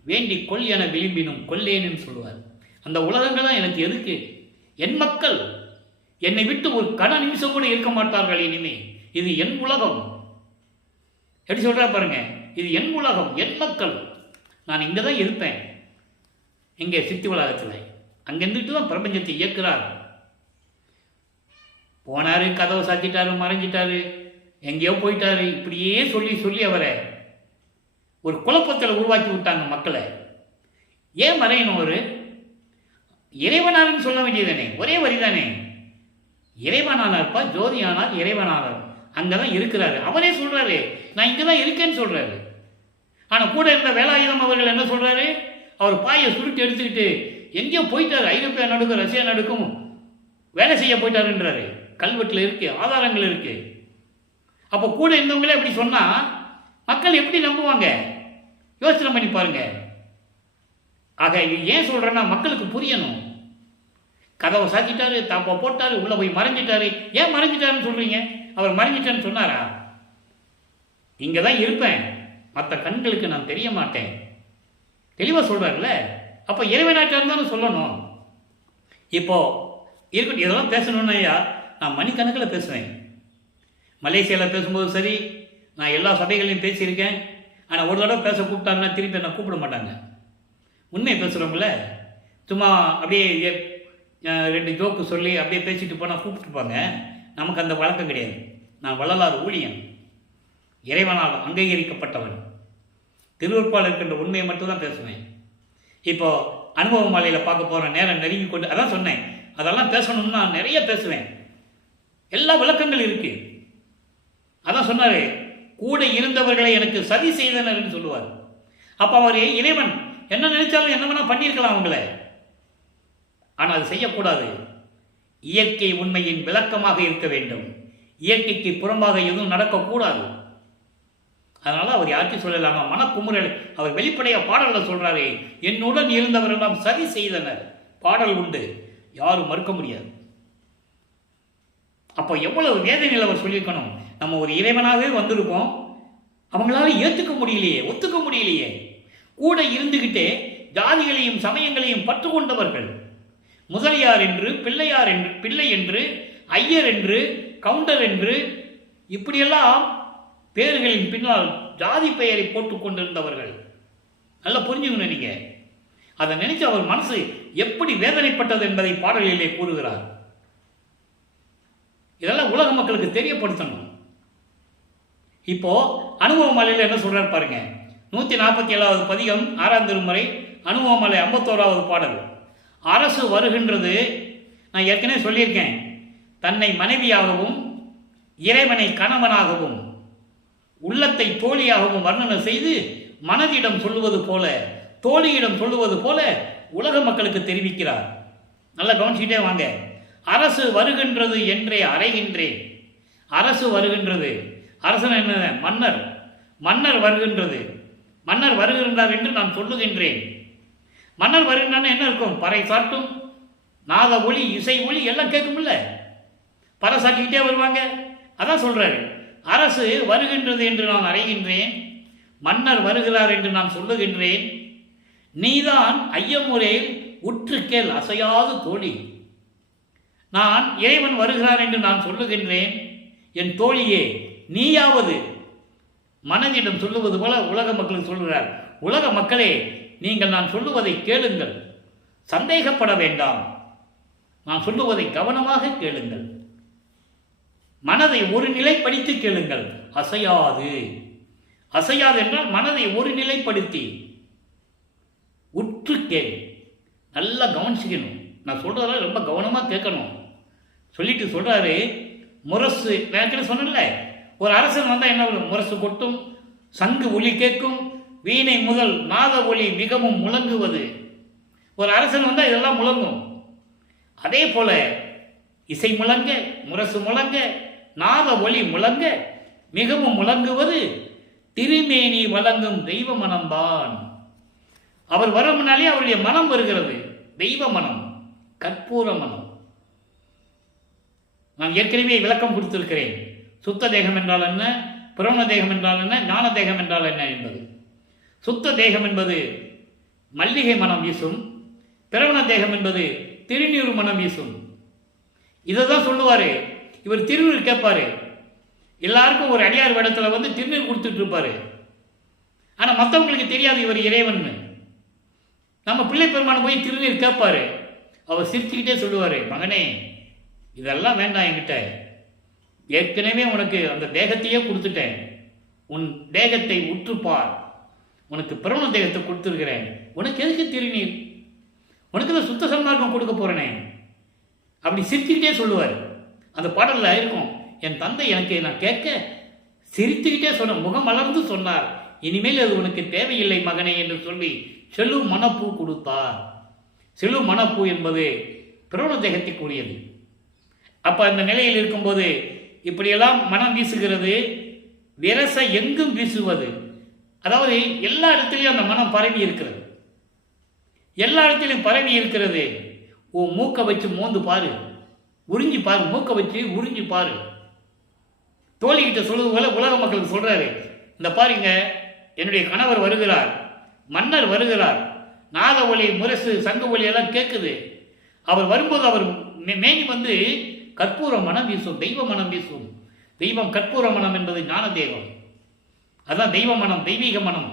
வேண்டி கொல் என விளிம்பினும் கொல்லேன்னு சொல்லுவார். அந்த உலகங்கள்லாம் எனக்கு எதுக்கு, என் மக்கள் என்னை விட்டு ஒரு கண நிமிஷம் கூட இருக்க மாட்டார்கள் இனிமே, இது என் உலகம். எப்படி சொல்கிறா பாருங்க, இது என் உலகம், என் மக்கள், நான் இங்கே தான் இருப்பேன், இங்கே சித்தி உலகத்தில். அங்கே இருந்துட்டு தான் பிரபஞ்சத்தை இயக்குறார். போனார், கதவை சாத்திட்டாரு, மறைஞ்சிட்டாரு, எங்கேயோ போயிட்டாரு, இப்படியே சொல்லி சொல்லி அவரை ஒரு குழப்பத்தில் உருவாக்கி விட்டாங்க மக்களை. ஏன் மறையணும்? ஒரு இறைவனார்னு சொல்ல வேண்டியதானே, ஒரே வரி தானே, இறைவனானார்ப்பா, ஜோதியானார் இறைவனானார், அங்கே தான் இருக்கிறாரு. அவரே சொல்கிறாரு, நான் இங்கே தான் இருக்கேன்னு சொல்கிறாரு. ஆனால் கூட இருந்த வேலாயுதம் அவர்கள் என்ன சொல்கிறாரு, அவர் பாயை சுருட்டி எடுத்துக்கிட்டு எங்கேயோ போயிட்டார், ஐரோப்பியா நடுக்கும் ரஷ்யா நடுக்கும் வேலை செய்ய போயிட்டாருன்றாரு. கல்வெட்டில் இருக்கு, ஆதாரங்கள் இருக்கு. அப்போ கூட இருந்தவங்களே அப்படி சொன்னால் மக்கள் எப்படி நம்புவாங்க? யோசனை பண்ணி பாருங்க. ஆக ஏன் சொல்கிறேன்னா, மக்களுக்கு புரியணும். கதவை சாத்திட்டாரு, தாப்பா போட்டாரு, உள்ளே போய் மறைஞ்சிட்டாரு. ஏன் மறைஞ்சிட்டாருன்னு சொல்கிறீங்க? அவர் மறைஞ்சிட்டாருன்னு சொன்னாரா? இங்கே தான் இருப்பேன், மற்ற கண்களுக்கு நான் தெரிய மாட்டேன், தெளிவாக சொல்கிறார்ல. அப்போ இறைவனாட்டாக இருந்தாலும் சொல்லணும். இப்போது இருக்கட்டும், இதெல்லாம் பேசணுன்னா நான் மணிக்கணக்கில் பேசுவேன். மலேசியாவில் பேசும்போது சரி, நான் எல்லா சபைகளையும் பேசியிருக்கேன். ஆனால் ஒரு தடவை பேச கூப்பிட்டாங்கன்னா திருப்பி என்னை கூப்பிட மாட்டாங்க. உண்மையை பேசுகிறவங்கள சும்மா அப்படியே 2 ஜோக்கு சொல்லி அப்படியே பேசிட்டு போனால் கூப்பிட்டுருப்பாங்க. நமக்கு அந்த வழக்கம் கிடையாது. நான் வள்ளலார் ஊழியன், இறைவனால் அங்கீகரிக்கப்பட்டவன், திருவருட்பால் இருக்கின்ற உண்மையை மட்டும்தான் பேசுவேன். இப்போது அனுபவ மாலையில் பார்க்க போகிற நேரம் நெருங்கி கொண்டு, அதான் சொன்னேன், அதெல்லாம் பேசணும்னா நிறைய பேசுவேன். எல்லா விளக்கங்கள் இருக்குது. அதான் சொன்னார், கூட இருந்தவர்களை எனக்கு சதி செய்தனர் சொல்லுவார். அப்போ அவர் இறைவன் என்ன நினைச்சாலும் என்ன வேணா பண்ணியிருக்கலாம் அவங்கள. ஆனால் அது செய்யக்கூடாது. இயற்கை உண்மையின் விளக்கமாக இருக்க வேண்டும். இயற்கைக்கு புறம்பாக எதுவும் நடக்கக்கூடாது. அதனால அவர் யாருக்கும் சொல்லலாமா மனக்குமுறல். அவர் வெளிப்படையாக பாடலில் சொல்றாரு, என்னுடன் இருந்தவரெல்லாம் சதி செய்தனர். பாடல் உண்டு, யாரும் மறுக்க முடியாது. அப்போ எவ்வளவு வேதனையில் அவர் சொல்லியிருக்கணும். நம்ம ஒரு இறைவனாகவே வந்திருக்கோம், அவங்களால ஏற்றுக்க முடியலையே, ஒத்துக்க முடியலையே. கூட இருந்துகிட்டே ஜாதிகளையும் சமயங்களையும் பற்று கொண்டவர்கள், முதலியார் என்று, பிள்ளையார் என்று, பிள்ளை என்று, ஐயர் என்று, கவுண்டர் என்று, இப்படியெல்லாம் பேர்களின் பின்னால் ஜாதி பெயரை போட்டுக் கொண்டிருந்தவர்கள். நல்லா புரிஞ்சுக்கணும் நீங்க. அதை நினைச்சு அவர் மனசு எப்படி வேதனைப்பட்டது என்பதை பாடலிலே கூறுகிறார். இதெல்லாம் உலக மக்களுக்கு தெரியப்படுத்தணும். இப்போ அனுபவ மலையில் என்ன சொல்றார் பாருங்க. 147வது பதிகம் 6ஆம் திருமுறை அனுபவ மலை 51வது பாடல். அரசு வருகின்றது. நான் ஏற்கனவே சொல்லியிருக்கேன், தன்னை மனைவியாகவும் இறைவனை கணவனாகவும் உள்ளத்தை தோழியாகவும் வர்ணனை செய்து மனதிடம் சொல்லுவது போல, தோழியிடம் சொல்லுவது போல உலக மக்களுக்கு தெரிவிக்கிறார். நல்லா கவனிச்சுக்கிட்டே வாங்க. அரசு வருகின்றது என்றே அறைகின்றேன். அரசு வருகின்றது, அரசன் என்ன? மன்னர். மன்னர் வருகின்றது, மன்னர் வருகின்றார் என்று நான் சொல்லுகின்றேன். மன்னர் வருகின்றான்னு என்ன இருக்கும்? பறை சாட்டும், நாத ஒளி, இசை ஒளி எல்லாம் கேட்கும்ல, பறை சாட்டிக்கிட்டே வருவாங்க. அதான் சொல்றாரு, அரசு வருகின்றது என்று நான் அறைகின்றேன், மன்னர் வருகிறார் என்று நான் சொல்லுகின்றேன். நீதான் ஐயமுறையில் உற்று கேள் அசையாது தோழி. நான் இறைவன் வருகிறார் என்று நான் சொல்லுகின்றேன். என் தோழியே, நீயாவது மனதிடம் சொல்லுவது போல உலக மக்களுக்கு சொல்கிறார். உலக மக்களே, நீங்கள் நான் சொல்லுவதை கேளுங்கள், சந்தேகப்பட வேண்டாம். நான் சொல்லுவதை கவனமாக கேளுங்கள், மனதை ஒரு நிலைப்படுத்தி கேளுங்கள். அசையாது. அசையாது என்றால் மனதை ஒரு நிலைப்படுத்தி உற்று கேள். நல்லா கவனிச்சுக்கணும். நான் சொல்றதெல்லாம் ரொம்ப கவனமாக கேட்கணும். சொல்லிட்டு சொல்றாரு, முரசு. நான் சொன்னேன்ல, ஒரு அரசன் வந்தால் என்ன பண்ணும்? முரசு கொட்டும், சங்கு ஒலி கேட்கும், வீணை முதல் நாத ஒலி மிகவும் முழங்குவது. ஒரு அரசன் வந்தால் இதெல்லாம் முழங்கும். அதே போல இசை முழங்க, முரசு முழங்க, நாத ஒலி முழங்க, மிகவும் முழங்குவது திருமேனி வழங்கும் தெய்வ மனம்தான். அவர் வர முன்னாலே அவருடைய மனம் வருகிறது, தெய்வ மனம், கற்பூர மனம். நான் ஏற்கனவே விளக்கம் கொடுத்திருக்கிறேன். சுத்த தேகம் என்றால் என்ன, பிரவண தேகம் என்றால் என்ன, ஞான தேகம் என்றால் என்ன என்பது. சுத்த தேகம் என்பது மல்லிகை மனம் வீசும், பிரவண தேகம் என்பது திருநீர் மனம் வீசும். இதை தான் சொல்லுவார் இவர். திருநீர் கேட்பார், எல்லாருக்கும் ஒரு அடியார் வேடத்தில் வந்து திருநீர் கொடுத்துட்டு இருப்பார். ஆனால் மற்றவங்களுக்கு தெரியாது இவர் இறைவன். நம்ம பிள்ளை பெருமான போய் திருநீர் கேட்பார். அவர் சிரிச்சுக்கிட்டே சொல்லுவார், மகனே இதெல்லாம் வேண்டாம், என்கிட்ட ஏற்கனவே உனக்கு அந்த தேகத்தையே கொடுத்துட்டேன், உன் தேகத்தை உற்றுப்பார், உனக்கு பிரவண தேகத்தை கொடுத்துருக்கிறேன், உனக்கு எதுக்கு திருநீர், உனக்கு தான் சுத்த சன்மார்க்கம் கொடுக்க போகிறேனே. அப்படி சிரிச்சுக்கிட்டே சொல்லுவார். அந்த பாடலில் இருக்கும், என் தந்தை எனக்கு நான் கேட்க சிரித்துக்கிட்டே சொன்ன, முகம் மலர்ந்து சொன்னார், இனிமேல் அது உனக்கு தேவையில்லை மகனே என்று சொல்லி செல்லு மணப்பூ கொடுத்தார். செல்லு மணப்பூ என்பது பிரவண தேகத்திற்குரியது. அப்போ அந்த நிலையில் இருக்கும்போது இப்படியெல்லாம் மனம் வீசுகிறது, விரச எங்கும் வீசுவது. அதாவது எல்லா இடத்துலையும் அந்த மனம் பரவி இருக்கிறது, எல்லா இடத்துலையும் பரவி இருக்கிறது. உன் மூக்கை வச்சு மோந்து பாரு, உறிஞ்சி பாரு, மூக்கை வச்சு உறிஞ்சி பாரு. தோழிகிட்ட சொல்லுவது போல உலக மக்களுக்கு சொல்றாரு, இந்த பாருங்க என்னுடைய கணவர் வருகிறார், மன்னர் வருகிறார், நாத ஒலி முரசு சங்க ஒலி எல்லாம் கேட்குது. அவர் வரும்போது அவர் மேனி வந்து கற்பூர மனம் வீசும், தெய்வ மனம் வீசும். தெய்வம் கற்பூர மனம் என்பது ஞான தேவம், அதுதான் தெய்வ மனம், தெய்வீக மனம்.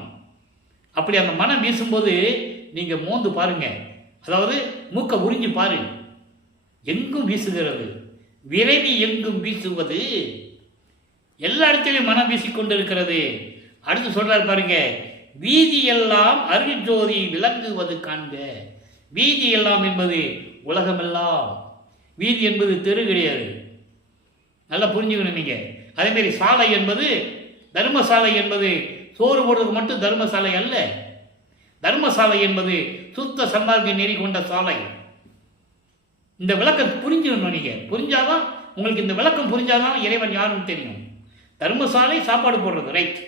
அப்படி அந்த மனம் வீசும்போது நீங்க மோந்து பாருங்க, அதாவது மூக்க உறிஞ்சி பாரு, எங்கும் வீசுகிறது, விரைவி எங்கும் வீசுவது, எல்லா இடத்திலும் மனம் வீசிக்கொண்டு இருக்கிறது. அடுத்து சொல்றாரு பாருங்க, வீதி எல்லாம் அருள் ஜோதி விளங்குவது காண்க. வீதி எல்லாம் என்பது உலகமெல்லாம். வீதி என்பது தெரு கிடையாது, நல்லா புரிஞ்சுக்கணும் நீங்க. அதேமாரி சாலை என்பது, தர்மசாலை என்பது சோறு போடுறதுக்கு மட்டும் தர்மசாலை அல்ல. தர்மசாலை என்பது சுத்த சன்மார்க்க நெறி கொண்ட சாலை. இந்த விளக்கம் புரிஞ்சுக்கணும் நீங்க. புரிஞ்சாதான் உங்களுக்கு, இந்த விளக்கம் புரிஞ்சாதான் இறைவன் யாருன்னு தெரியும். தர்மசாலை சாப்பாடு போடுறது ரைட்,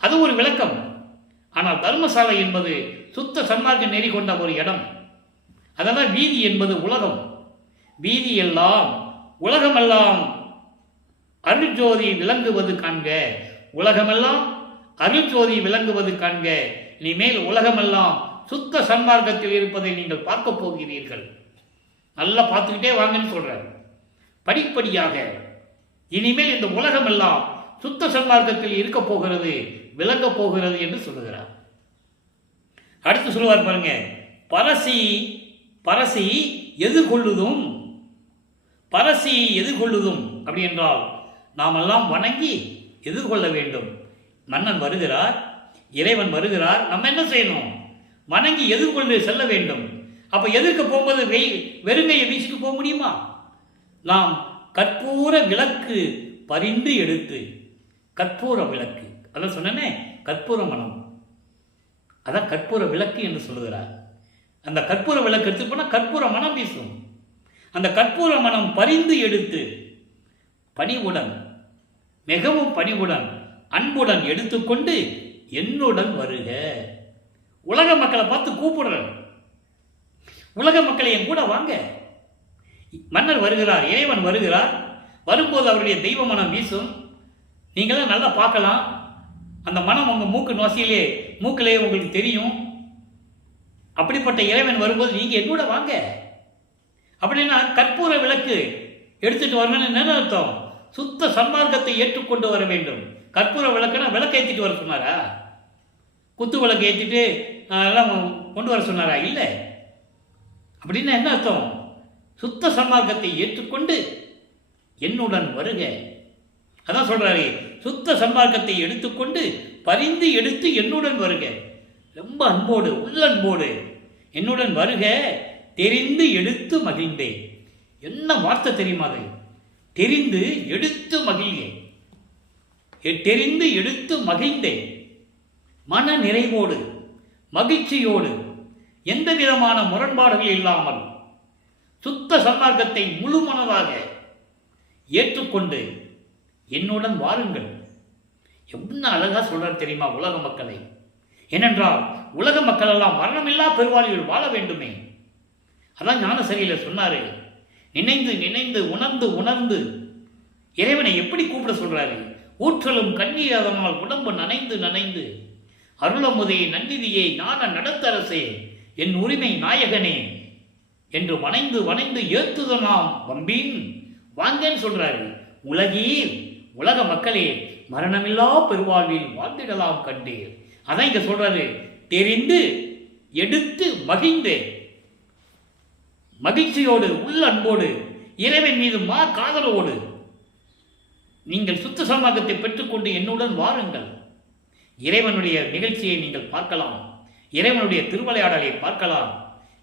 அது ஒரு விளக்கம். ஆனால் தர்மசாலை என்பது சுத்த சன்மார்க்க நெறி கொண்ட ஒரு இடம். அதனால் வீதி என்பது உலகம். வீதி எல்லாம் உலகமெல்லாம் அருள்ஜோதி விளங்குவது காண்க. உலகமெல்லாம் அருள்ஜோதி விளங்குவது காண்க. இனிமேல் உலகமெல்லாம் சுத்த சன்மார்க்கத்தில் இருப்பதை நீங்கள் பார்க்க போகிறீர்கள். நல்லா பார்த்துக்கிட்டே வாங்கன்னு சொல்றார். படிப்படியாக இனிமேல் இந்த உலகமெல்லாம் சுத்த சன்மார்க்கத்தில் இருக்க போகிறது, விளங்க போகிறது என்று சொல்லுகிறார். அடுத்து சொல்லுவார் பாருங்க, பரசி பரசி எதிர்கொள்ளுதும். பரசி எதிர்கொள்ளுதும் அப்படி என்றால் நாமெல்லாம் வணங்கி எதிர்கொள்ள வேண்டும். மன்னன் வருகிறார், இறைவன் வருகிறார், நம்ம என்ன செய்யணும்? வணங்கி எதிர்கொண்டு செல்ல வேண்டும். அப்ப எதிர்க்க போகும்போது வெறுங்கையை வீசிட்டு போக முடியுமா? நாம் கற்பூர விளக்கு பரிந்து எடுத்து, கற்பூர விளக்கு, அதான் சொன்னேனே கற்பூர மனம், அதான் கற்பூர விளக்கு என்று சொல்லுகிறார். அந்த கற்பூர விளக்கு எடுத்து போனால் கற்பூர மனம் வீசும். அந்த கற்பூர மனம் பரிந்து எடுத்து பணிவுடன், மிகவும் பணிவுடன், அன்புடன் எடுத்துக்கொண்டு என்னுடன் வருக. உலக மக்களை பார்த்து கூப்பிடுற, உலக மக்களை என் கூட வாங்க. மன்னர் வருகிறார், இறைவன் வருகிறார். வரும்போது அவருடைய தெய்வ மனம் வீசும். நீங்களாம் நல்லா பார்க்கலாம். அந்த மனம் உங்கள் மூக்கு நோசியிலே, மூக்கிலே உங்களுக்கு தெரியும். அப்படிப்பட்ட இறைவன் வரும்போது நீங்க என்னோட வாங்க. அப்படின்னா கற்பூர விளக்கு எடுத்துட்டு வரணும்னு என்ன அர்த்தம்? சுத்த சன்மார்க்கத்தை ஏற்றுக்கொண்டு வர வேண்டும். கற்பூர விளக்குனா விளக்கு ஏற்றிட்டு வர சொன்னாரா? குத்து விளக்கு ஏற்றிட்டு எல்லாம் கொண்டு வர சொன்னாரா? இல்லை. அப்படின்னா என்ன அர்த்தம்? சுத்த சன்மார்க்கத்தை ஏற்றுக்கொண்டு என்னுடன் வருக. அதான் சொல்றாரு, சுத்த சன்மார்க்கத்தை எடுத்துக்கொண்டு பரிந்து எடுத்து என்னுடன் வருக. ரொம்ப அன்போடு, உள்ளன்போடு என்னுடன் வருக. தெரிந்து எடுத்து மகிழ்ந்தேன். என்ன வார்த்தை தெரியுமா அது? தெரிந்து எடுத்து மகிழ்ந்தேன். தெரிந்து எடுத்து மகிழ்ந்தேன். மன நிறைவோடு, மகிழ்ச்சியோடு, எந்த விதமான முரண்பாடுகள் இல்லாமல் சுத்த சன்மார்க்கத்தை முழு மனதாக ஏற்றுக்கொண்டு என்னுடன் வாருங்கள். என்ன அழகா சொல்றார் தெரியுமா உலக மக்களை? ஏனென்றால் உலக மக்கள் எல்லாம் மரணமில்லா பெருவாழ்வில் வாழ வேண்டுமே. அதான் ஞானசரியில சொன்னாரு, நினைந்து நினைந்து உணர்ந்து உணர்ந்து இறைவனை எப்படி கூப்பிட சொல்றாரு? ஊற்றலும் கண்ணீர் அதனால் உடம்பு நனைந்து நனைந்து அருளமுதே நன்னிதியே ஞான நடத்தரசே என் உரிமை நாயகனே என்று வணைந்து வணைந்து ஏத்துதனாம் வம்பீன் வாங்கன்னு சொல்றாரு. உலகீர் உலக மக்களே மரணமில்லா பெருவாழ்வில் வாழ்ந்திடலாம் கண்டீர். அதான் இங்க சொல்றாரு, தெரிந்து எடுத்து மகிழ்ந்து மகிழ்ச்சியோடு உள்ள அன்போடு இறைவன் மீது காதலோடு நீங்கள் சுத்த சமாகத்தை பெற்றுக்கொண்டு என்னுடன் வாருங்கள். இறைவனுடைய நிகழ்ச்சியை நீங்கள் பார்க்கலாம், இறைவனுடைய திருவிளையாடலை பார்க்கலாம்,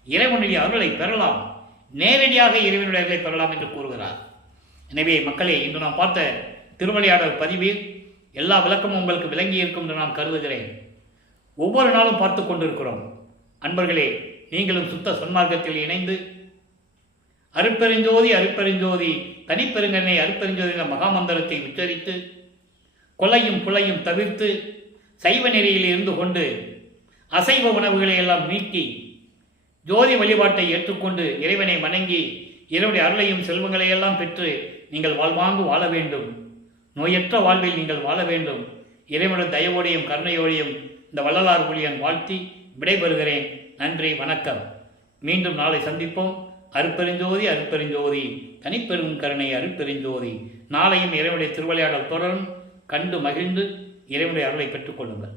இறைவனுடைய அருளை பெறலாம், நேரடியாக இறைவனுடைய அருளை பெறலாம் என்று கூறுகிறார். எனவே மக்களே, இன்று நாம் பார்த்த திருவிளையாடல் பதிவில் எல்லா விளக்கமும் உங்களுக்கு விளங்கி இருக்கும் என்று நான் கருதுகிறேன். ஒவ்வொரு நாளும் பார்த்து கொண்டிருக்கிறோம். அன்பர்களே, நீங்களும் சுத்த சன்மார்க்கத்தில் இணைந்து அருட்பெருஞ்சோதி அருட்பெருஞ்சோதி தனிப்பெருங்கனை அருட்பெருஞ்சோதி என்ற மகாமந்திரத்தை உச்சரித்து கொலையும் புலையும் தவிர்த்து சைவ நெறியில் இருந்து கொண்டு அசைவ உணவுகளை எல்லாம் நீக்கி ஜோதி வழிபாட்டை ஏற்றுக்கொண்டு இறைவனை வணங்கி இறைவனுடைய அருளையும் செல்வங்களை எல்லாம் பெற்று நீங்கள் வாழ்வாங்கு வாழ வேண்டும். நோயற்ற வாழ்வில் நீங்கள் வாழ வேண்டும். இறைவனுடைய தயவோடையும் கருணையோடையும் இந்த வள்ளலார் ஊழியன் வாழ்த்தி விடைபெறுகிறேன். நன்றி, வணக்கம். மீண்டும் நாளை சந்திப்போம். அருட்பெருஞ்சோதி அருட்பெருஞ்சோதி தனிப்பெரும் கருணை அருட்பெருஞ்சோதி. நாளையும் இறைவனுடைய திருவிளையாடல் தொடரும். கண்டு மகிழ்ந்து இறைவனுடைய அருளை பெற்றுக்கொள்ளுங்கள்.